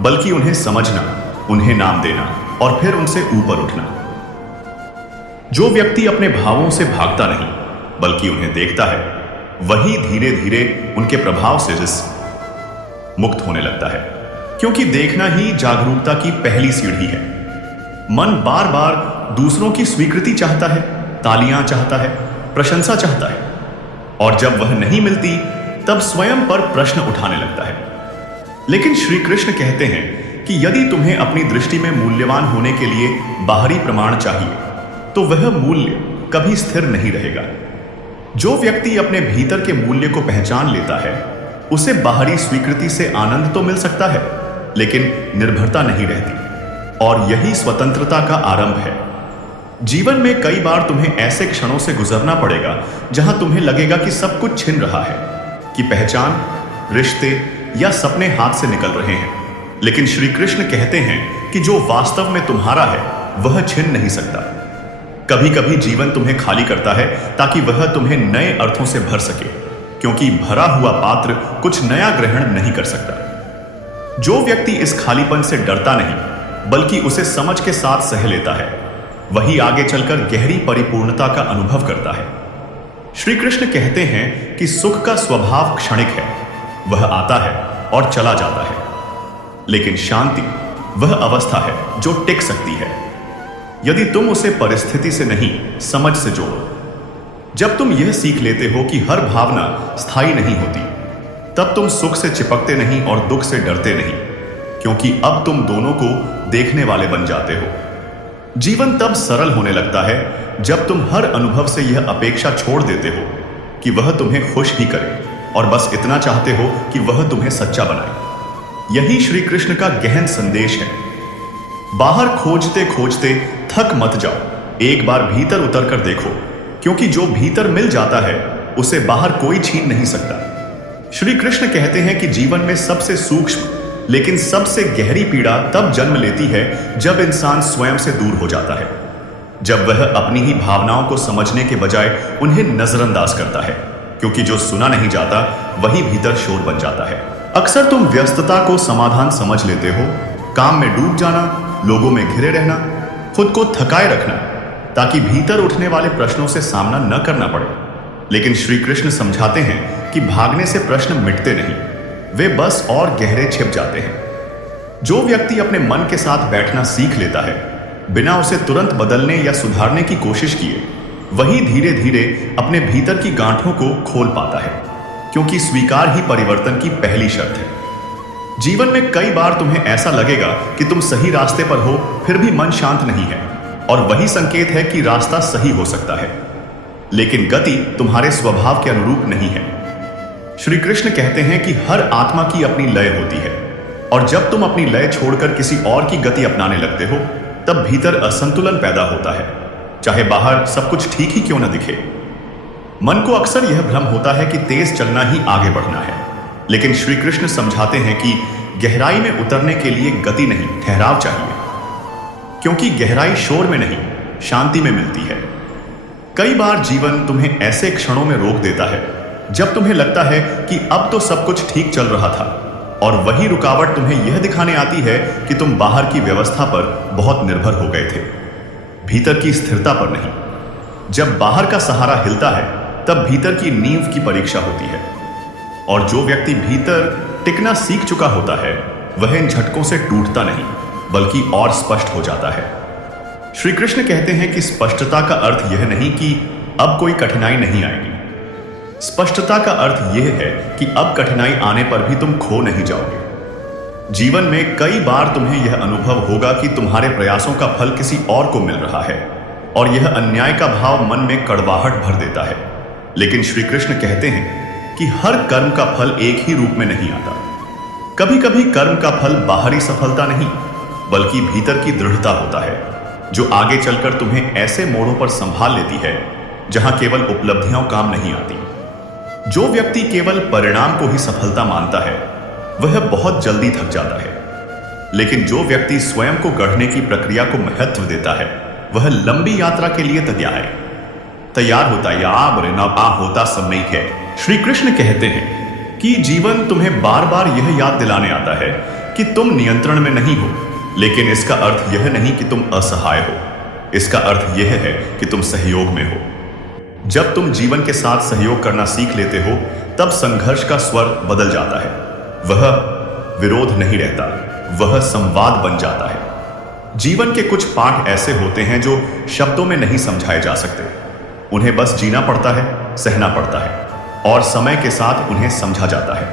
बल्कि उन्हें समझना, उन्हें नाम देना और फिर उनसे ऊपर उठना। जो व्यक्ति अपने भावों से भागता नहीं बल्कि उन्हें देखता है, वही धीरे धीरे उनके प्रभाव से मुक्त होने लगता है, क्योंकि देखना ही जागरूकता की पहली सीढ़ी है। मन बार बार दूसरों की स्वीकृति चाहता है, तालियां चाहता है, प्रशंसा चाहता है, और जब वह नहीं मिलती तब स्वयं पर प्रश्न उठाने लगता है। लेकिन श्री कृष्ण कहते हैं कि यदि तुम्हें अपनी दृष्टि में मूल्यवान होने के लिए बाहरी प्रमाण चाहिए तो वह मूल्य कभी स्थिर नहीं रहेगा। जो व्यक्ति अपने भीतर के मूल्य को पहचान लेता है उसे बाहरी स्वीकृति से आनंद तो मिल सकता है लेकिन निर्भरता नहीं रहती, और यही स्वतंत्रता का आरंभ है। जीवन में कई बार तुम्हें ऐसे क्षणों से गुजरना पड़ेगा जहां तुम्हें लगेगा कि सब कुछ छिन रहा है, कि पहचान, रिश्ते या सपने हाथ से निकल रहे हैं। लेकिन श्री कृष्ण कहते हैं कि जो वास्तव में तुम्हारा है वह छिन नहीं सकता। कभी कभी जीवन तुम्हें खाली करता है ताकि वह तुम्हें नए अर्थों से भर सके, क्योंकि भरा हुआ पात्र कुछ नया ग्रहण नहीं कर सकता। जो व्यक्ति इस खालीपन से डरता नहीं बल्कि उसे समझ के साथ सह लेता है वही आगे चलकर गहरी परिपूर्णता का अनुभव करता है। श्री कृष्ण कहते हैं कि सुख का स्वभाव क्षणिक है, वह आता है और चला जाता है, लेकिन शांति वह अवस्था है जो टिक सकती है यदि तुम उसे परिस्थिति से नहीं, समझ से जोड़ो। जब तुम यह सीख लेते हो कि हर भावना स्थायी नहीं होती, तब तुम सुख से चिपकते नहीं और दुख से डरते नहीं, क्योंकि अब तुम दोनों को देखने वाले बन जाते हो। जीवन तब सरल होने लगता है जब तुम हर अनुभव से यह अपेक्षा छोड़ देते हो कि वह तुम्हें खुश ही करे और बस इतना चाहते हो कि वह तुम्हें सच्चा बनाए। यही श्री कृष्ण का गहन संदेश है। बाहर खोजते खोजते थक मत जाओ, एक बार भीतर उतर कर देखो, क्योंकि जो भीतर मिल जाता है उसे बाहर कोई छीन नहीं सकता। श्री कृष्ण कहते हैं कि जीवन में सबसे सूक्ष्म लेकिन सबसे गहरी पीड़ा तब जन्म लेती है जब इंसान स्वयं से दूर हो जाता है, जब वह अपनी ही भावनाओं को समझने के बजाय उन्हें नजरअंदाज करता है, क्योंकि जो सुना नहीं जाता वही भीतर शोर बन जाता है। अक्सर तुम व्यस्तता को समाधान समझ लेते हो, काम में डूब जाना, लोगों में घिरे रहना, खुद को थकाए रखना, ताकि भीतर उठने वाले प्रश्नों से सामना न करना पड़े। लेकिन श्री कृष्ण समझाते हैं कि भागने से प्रश्न मिटते नहीं, वे बस और गहरे छिप जाते हैं। जो व्यक्ति अपने मन के साथ बैठना सीख लेता है बिना उसे तुरंत बदलने या सुधारने की कोशिश किए, वही धीरे धीरे अपने भीतर की गांठों को खोल पाता है, क्योंकि स्वीकार ही परिवर्तन की पहली शर्त है। जीवन में कई बार तुम्हें ऐसा लगेगा कि तुम सही रास्ते पर हो, फिर भी मन शांत नहीं है, और वही संकेत है कि रास्ता सही हो सकता है, लेकिन गति तुम्हारे स्वभाव के अनुरूप नहीं है। श्री कृष्ण कहते हैं कि हर आत्मा की अपनी लय होती है, और जब तुम अपनी लय छोड़कर किसी और की गति अपनाने लगते हो तब भीतर असंतुलन पैदा होता है, चाहे बाहर सब कुछ ठीक ही क्यों न दिखे। मन को अक्सर यह भ्रम होता है कि तेज चलना ही आगे बढ़ना है, लेकिन श्री कृष्ण समझाते हैं कि गहराई में उतरने के लिए गति नहीं, ठहराव चाहिए, क्योंकि गहराई शोर में नहीं, शांति में मिलती है। कई बार जीवन तुम्हें ऐसे क्षणों में रोक देता है जब तुम्हें लगता है कि अब तो सब कुछ ठीक चल रहा था, और वही रुकावट तुम्हें यह दिखाने आती है कि तुम बाहर की व्यवस्था पर बहुत निर्भर हो गए थे, भीतर की स्थिरता पर नहीं। जब बाहर का सहारा हिलता है तब भीतर की नींव की परीक्षा होती है, और जो व्यक्ति भीतर टिकना सीख चुका होता है वह इन झटकों से टूटता नहीं बल्कि और स्पष्ट हो जाता है। श्री कृष्ण कहते हैं कि स्पष्टता का अर्थ यह नहीं कि अब कोई कठिनाई नहीं आएगी। स्पष्टता का अर्थ यह है कि अब कठिनाई आने पर भी तुम खो नहीं जाओगे। जीवन में कई बार तुम्हें यह अनुभव होगा कि तुम्हारे प्रयासों का फल किसी और को मिल रहा है, और यह अन्याय का भाव मन में कड़वाहट भर देता है। लेकिन श्री कृष्ण कहते हैं कि हर कर्म का फल एक ही रूप में नहीं आता। कभी कभी कर्म का फल बाहरी सफलता नहीं बल्कि भीतर की दृढ़ता होता है, जो आगे चलकर तुम्हें ऐसे मोड़ों पर संभाल लेती है जहां केवल उपलब्धियां काम नहीं आती। जो व्यक्ति केवल परिणाम को ही सफलता मानता है वह बहुत जल्दी थक जाता है, लेकिन जो व्यक्ति स्वयं को गढ़ने की प्रक्रिया को महत्व देता है वह लंबी यात्रा के लिए तैयार होता है। या बोले ना आ होता सब नहीं है। श्री कृष्ण कहते हैं कि जीवन तुम्हें बार बार यह याद दिलाने आता है कि तुम नियंत्रण में नहीं हो, लेकिन इसका अर्थ यह नहीं कि तुम असहाय हो, इसका अर्थ यह है कि तुम सहयोग में हो। जब तुम जीवन के साथ सहयोग करना सीख लेते हो तब संघर्ष का स्वर बदल जाता है, वह विरोध नहीं रहता, वह संवाद बन जाता है। जीवन के कुछ पाठ ऐसे होते हैं जो शब्दों में नहीं समझाए जा सकते, उन्हें बस जीना पड़ता है, सहना पड़ता है और समय के साथ उन्हें समझा जाता है।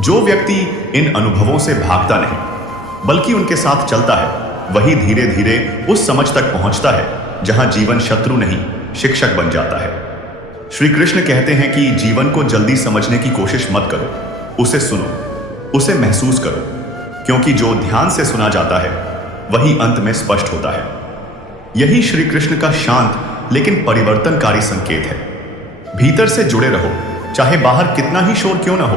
जो व्यक्ति इन अनुभवों से भागता नहीं बल्कि उनके साथ चलता है, वही धीरे धीरे उस समझ तक पहुंचता है जहां जीवन शत्रु नहीं, शिक्षक बन जाता है। श्री कृष्ण कहते हैं कि जीवन को जल्दी समझने की कोशिश मत करो, उसे सुनो, उसे महसूस करो, क्योंकि जो ध्यान से सुना जाता है वही अंत में स्पष्ट होता है। यही श्री कृष्ण का शांत लेकिन परिवर्तनकारी संकेत है। भीतर से जुड़े रहो, चाहे बाहर कितना ही शोर क्यों ना हो,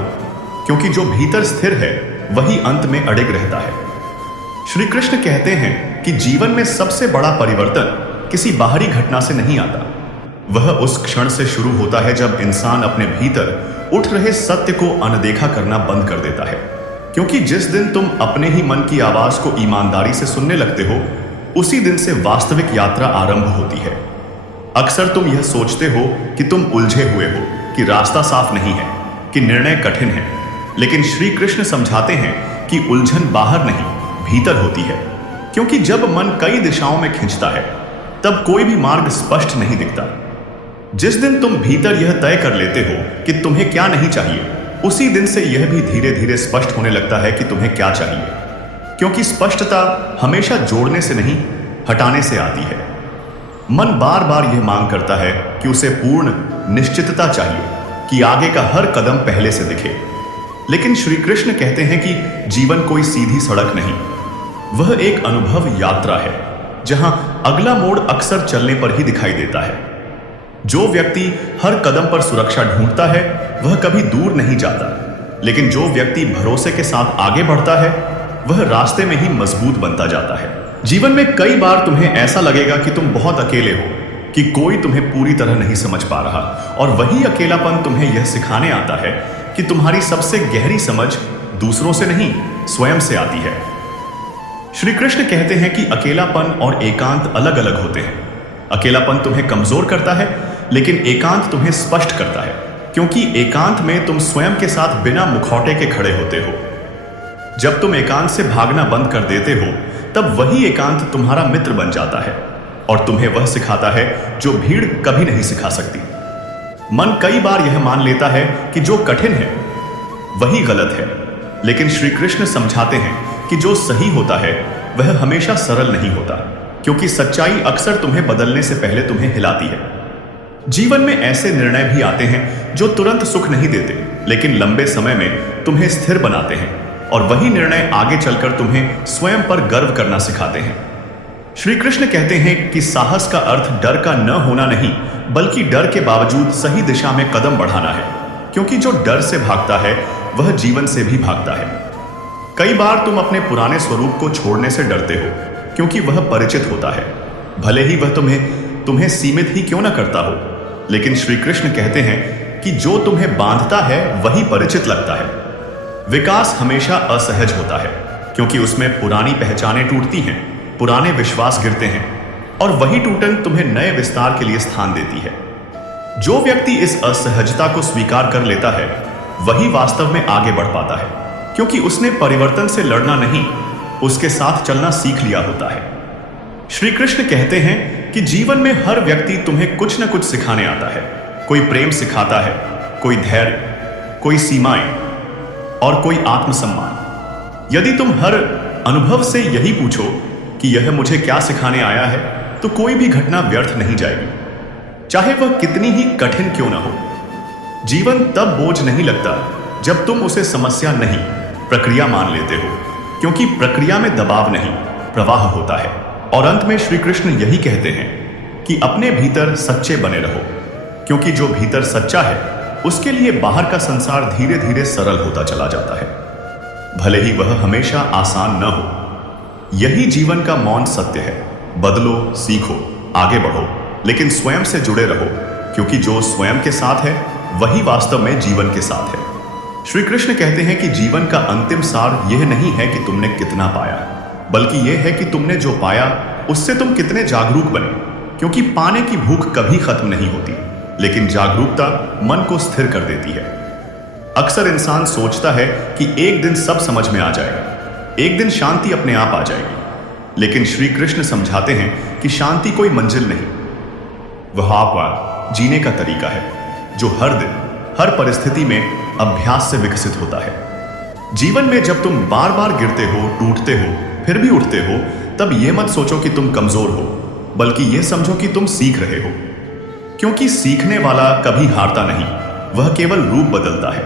क्योंकि जो भीतर स्थिर है वही अंत में अडिग रहता है। श्री कृष्ण कहते हैं कि जीवन में सबसे बड़ा परिवर्तन किसी बाहरी घटना से नहीं आता, वह उस क्षण से शुरू होता है जब इंसान अपने भीतर उठ रहे सत्य को अनदेखा करना बंद कर देता है। क्योंकि जिस दिन तुम अपने ही मन की आवाज को ईमानदारी से सुनने लगते हो, उसी दिन से वास्तविक यात्रा आरंभ होती है। अक्सर तुम यह सोचते हो कि तुम उलझे हुए हो, कि रास्ता साफ नहीं है, कि निर्णय कठिन है, लेकिन श्री कृष्ण समझाते हैं कि उलझन बाहर नहीं, भीतर होती है। क्योंकि जब मन कई दिशाओं में खिंचता है तब कोई भी मार्ग स्पष्ट नहीं दिखता। जिस दिन तुम भीतर यह तय कर लेते हो कि तुम्हें क्या नहीं चाहिए, उसी दिन से यह भी धीरे धीरे स्पष्ट होने लगता है कि तुम्हें क्या चाहिए। क्योंकि स्पष्टता हमेशा जोड़ने से नहीं, हटाने से आती है। मन बार बार यह मांग करता है कि उसे पूर्ण निश्चितता चाहिए, कि आगे का हर कदम पहले से दिखे। लेकिन श्री कृष्ण कहते हैं कि जीवन कोई सीधी सड़क नहीं, वह एक अनुभव यात्रा है, जहां अगला मोड़ अक्सर चलने पर ही दिखाई देता है। जो व्यक्ति हर कदम पर सुरक्षा ढूंढता है वह कभी दूर नहीं जाता, लेकिन जो व्यक्ति भरोसे के साथ आगे बढ़ता है वह रास्ते में ही मजबूत बनता जाता है। जीवन में कई बार तुम्हें ऐसा लगेगा कि तुम बहुत अकेले हो, कि कोई तुम्हें पूरी तरह नहीं समझ पा रहा, और वही अकेलापन तुम्हें यह सिखाने आता है कि तुम्हारी सबसे गहरी समझ दूसरों से नहीं, स्वयं से आती है। श्री कृष्ण कहते हैं कि अकेलापन और एकांत अलग अलग होते हैं। अकेलापन तुम्हें कमजोर करता है, लेकिन एकांत तुम्हें स्पष्ट करता है, क्योंकि एकांत में तुम स्वयं के साथ बिना मुखौटे के खड़े होते हो। जब तुम एकांत से भागना बंद कर देते हो, तब वही एकांत तुम्हारा मित्र बन जाता है और तुम्हें वह सिखाता है जो भीड़ कभी नहीं सिखा सकती। मन कई बार यह मान लेता है कि जो कठिन है वही गलत है, लेकिन श्री कृष्ण समझाते हैं कि जो सही होता है वह हमेशा सरल नहीं होता, क्योंकि सच्चाई अक्सर तुम्हें बदलने से पहले तुम्हें हिलाती है। जीवन में ऐसे निर्णय भी आते हैं जो तुरंत सुख नहीं देते, लेकिन लंबे समय में तुम्हें स्थिर बनाते हैं, और वही निर्णय आगे चलकर तुम्हें स्वयं पर गर्व करना सिखाते हैं। श्री कृष्ण कहते हैं कि साहस का अर्थ डर का न होना नहीं, बल्कि डर के बावजूद सही दिशा में कदम बढ़ाना है, क्योंकि जो डर से भागता है वह जीवन से भी भागता है। कई बार तुम अपने पुराने स्वरूप को छोड़ने से डरते हो, क्योंकि वह परिचित होता है, भले ही वह तुम्हें सीमित ही क्यों न करता हो। लेकिन श्री कृष्ण कहते हैं कि जो तुम्हें बांधता है वही परिचित लगता है। विकास हमेशा असहज होता है, क्योंकि उसमें पुरानी पहचानें टूटती हैं, पुराने विश्वास गिरते हैं, और वही टूटन तुम्हें नए विस्तार के लिए स्थान देती है। जो व्यक्ति इस असहजता को स्वीकार कर लेता है वही वास्तव में आगे बढ़ पाता है, क्योंकि उसने परिवर्तन से लड़ना नहीं, उसके साथ चलना सीख लिया होता है। श्री कृष्ण कहते हैं कि जीवन में हर व्यक्ति तुम्हें कुछ न कुछ सिखाने आता है। कोई प्रेम सिखाता है, कोई धैर्य, कोई सीमाएं और कोई आत्मसम्मान। यदि तुम हर अनुभव से यही पूछो कि यह मुझे क्या सिखाने आया है, तो कोई भी घटना व्यर्थ नहीं जाएगी, चाहे वह कितनी ही कठिन क्यों न हो। जीवन तब बोझ नहीं लगता जब तुम उसे समस्या नहीं, प्रक्रिया मान लेते हो, क्योंकि प्रक्रिया में दबाव नहीं, प्रवाह होता है। और अंत में श्री कृष्ण यही कहते हैं कि अपने भीतर सच्चे बने रहो, क्योंकि जो भीतर सच्चा है उसके लिए बाहर का संसार धीरे धीरे सरल होता चला जाता है, भले ही वह हमेशा आसान न हो। यही जीवन का मौन सत्य है। बदलो, सीखो, आगे बढ़ो, लेकिन स्वयं से जुड़े रहो, क्योंकि जो स्वयं के साथ है वही वास्तव में जीवन के साथ है। श्री कृष्ण कहते हैं कि जीवन का अंतिम सार यह नहीं है कि तुमने कितना पाया, बल्कि यह है कि तुमने जो पाया उससे तुम कितने जागरूक बने, क्योंकि पाने की भूख कभी खत्म नहीं होती, लेकिन जागरूकता मन को स्थिर कर देती है। अक्सर इंसान सोचता है कि एक दिन सब समझ में आ जाएगा, एक दिन शांति अपने आप आ जाएगी, लेकिन श्री कृष्ण समझाते हैं कि शांति कोई मंजिल नहीं, वह आपका जीने का तरीका है जो हर दिन हर परिस्थिति में अभ्यास से विकसित होता है। जीवन में जब तुम बार बार गिरते हो, टूटते हो, फिर भी उठते हो, तब यह मत सोचो कि तुम कमजोर हो, बल्कि यह समझो कि तुम सीख रहे हो। क्योंकि सीखने वाला कभी हारता नहीं, वह केवल रूप बदलता है।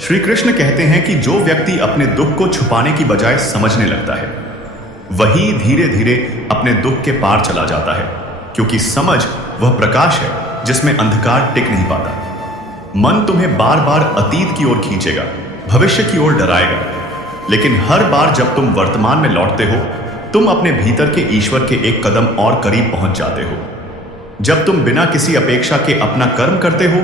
श्री कृष्ण कहते हैं कि जो व्यक्ति अपने दुख को छुपाने की बजाय समझने लगता है, वही धीरे धीरे अपने दुख के पार चला जाता है। क्योंकि समझ वह प्रकाश है जिसमें अंधकार टिक नहीं पाता। मन तुम्हें बार बार अतीत की ओर खींचेगा, भविष्य की ओर डराएगा, लेकिन हर बार जब तुम वर्तमान में लौटते हो, तुम अपने भीतर के ईश्वर के एक कदम और करीब पहुंच जाते हो। जब तुम बिना किसी अपेक्षा के अपना कर्म करते हो,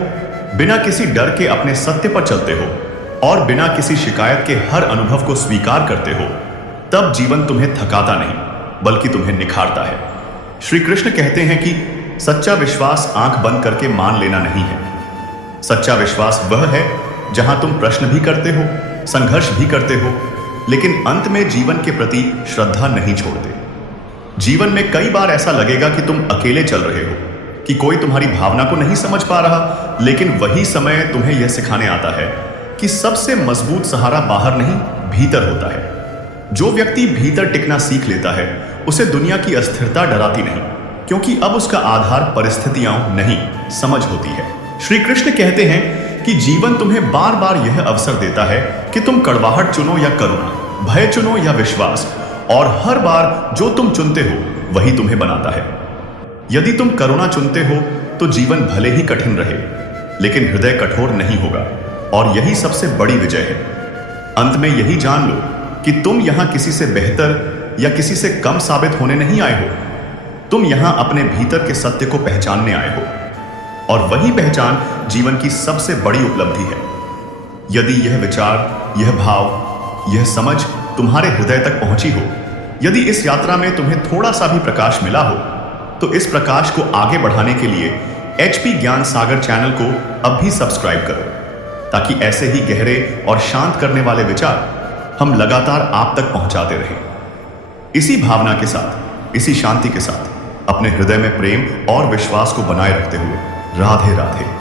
बिना किसी डर के अपने सत्य पर चलते हो और बिना किसी शिकायत के हर अनुभव को स्वीकार करते हो, तब जीवन तुम्हें थकाता नहीं, बल्कि तुम्हें निखारता है। श्री कृष्ण कहते हैं कि सच्चा विश्वास आंख बंद करके मान लेना नहीं है। सच्चा विश्वास वह है जहां तुम प्रश्न भी करते हो, संघर्ष भी करते हो, लेकिन अंत में जीवन के प्रति श्रद्धा नहीं छोड़ते। जीवन में कई बार ऐसा लगेगा कि तुम अकेले चल रहे हो, कि कोई तुम्हारी भावना को नहीं समझ पा रहा, लेकिन वही समय तुम्हें यह सिखाने आता है कि सबसे मजबूत सहारा बाहर नहीं, भीतर होता है। जो व्यक्ति भीतर टिकना सीख लेता है, उसे दुनिया की अस्थिरता डराती नहीं, क्योंकि अब उसका आधार परिस्थितियां नहीं, समझ होती है। श्री कृष्ण कहते हैं कि जीवन तुम्हें बार बार यह अवसर देता है कि तुम कड़वाहट चुनो या करुणा, भय चुनो या विश्वास, और हर बार जो तुम चुनते हो वही तुम्हें बनाता है। यदि तुम करुणा चुनते हो तो जीवन भले ही कठिन रहे, लेकिन हृदय कठोर नहीं होगा, और यही सबसे बड़ी विजय है। अंत में यही जान लो कि तुम यहां किसी से बेहतर या किसी से कम साबित होने नहीं आए हो। तुम यहां अपने भीतर के सत्य को पहचानने आए हो, और वही पहचान जीवन की सबसे बड़ी उपलब्धि है। यदि यह विचार, यह भाव, यह समझ तुम्हारे हृदय तक पहुंची हो, यदि इस यात्रा में तुम्हें थोड़ा सा भी प्रकाश मिला हो, तो इस प्रकाश को आगे बढ़ाने के लिए HP ज्ञान सागर चैनल को अब भी सब्सक्राइब करो, ताकि ऐसे ही गहरे और शांत करने वाले विचार हम लगातार आप तक पहुंचाते रहें। इसी भावना के साथ, इसी शांति के साथ अपने हृदय में प्रेम और विश्वास को बनाए रखते हुए राधे राधे।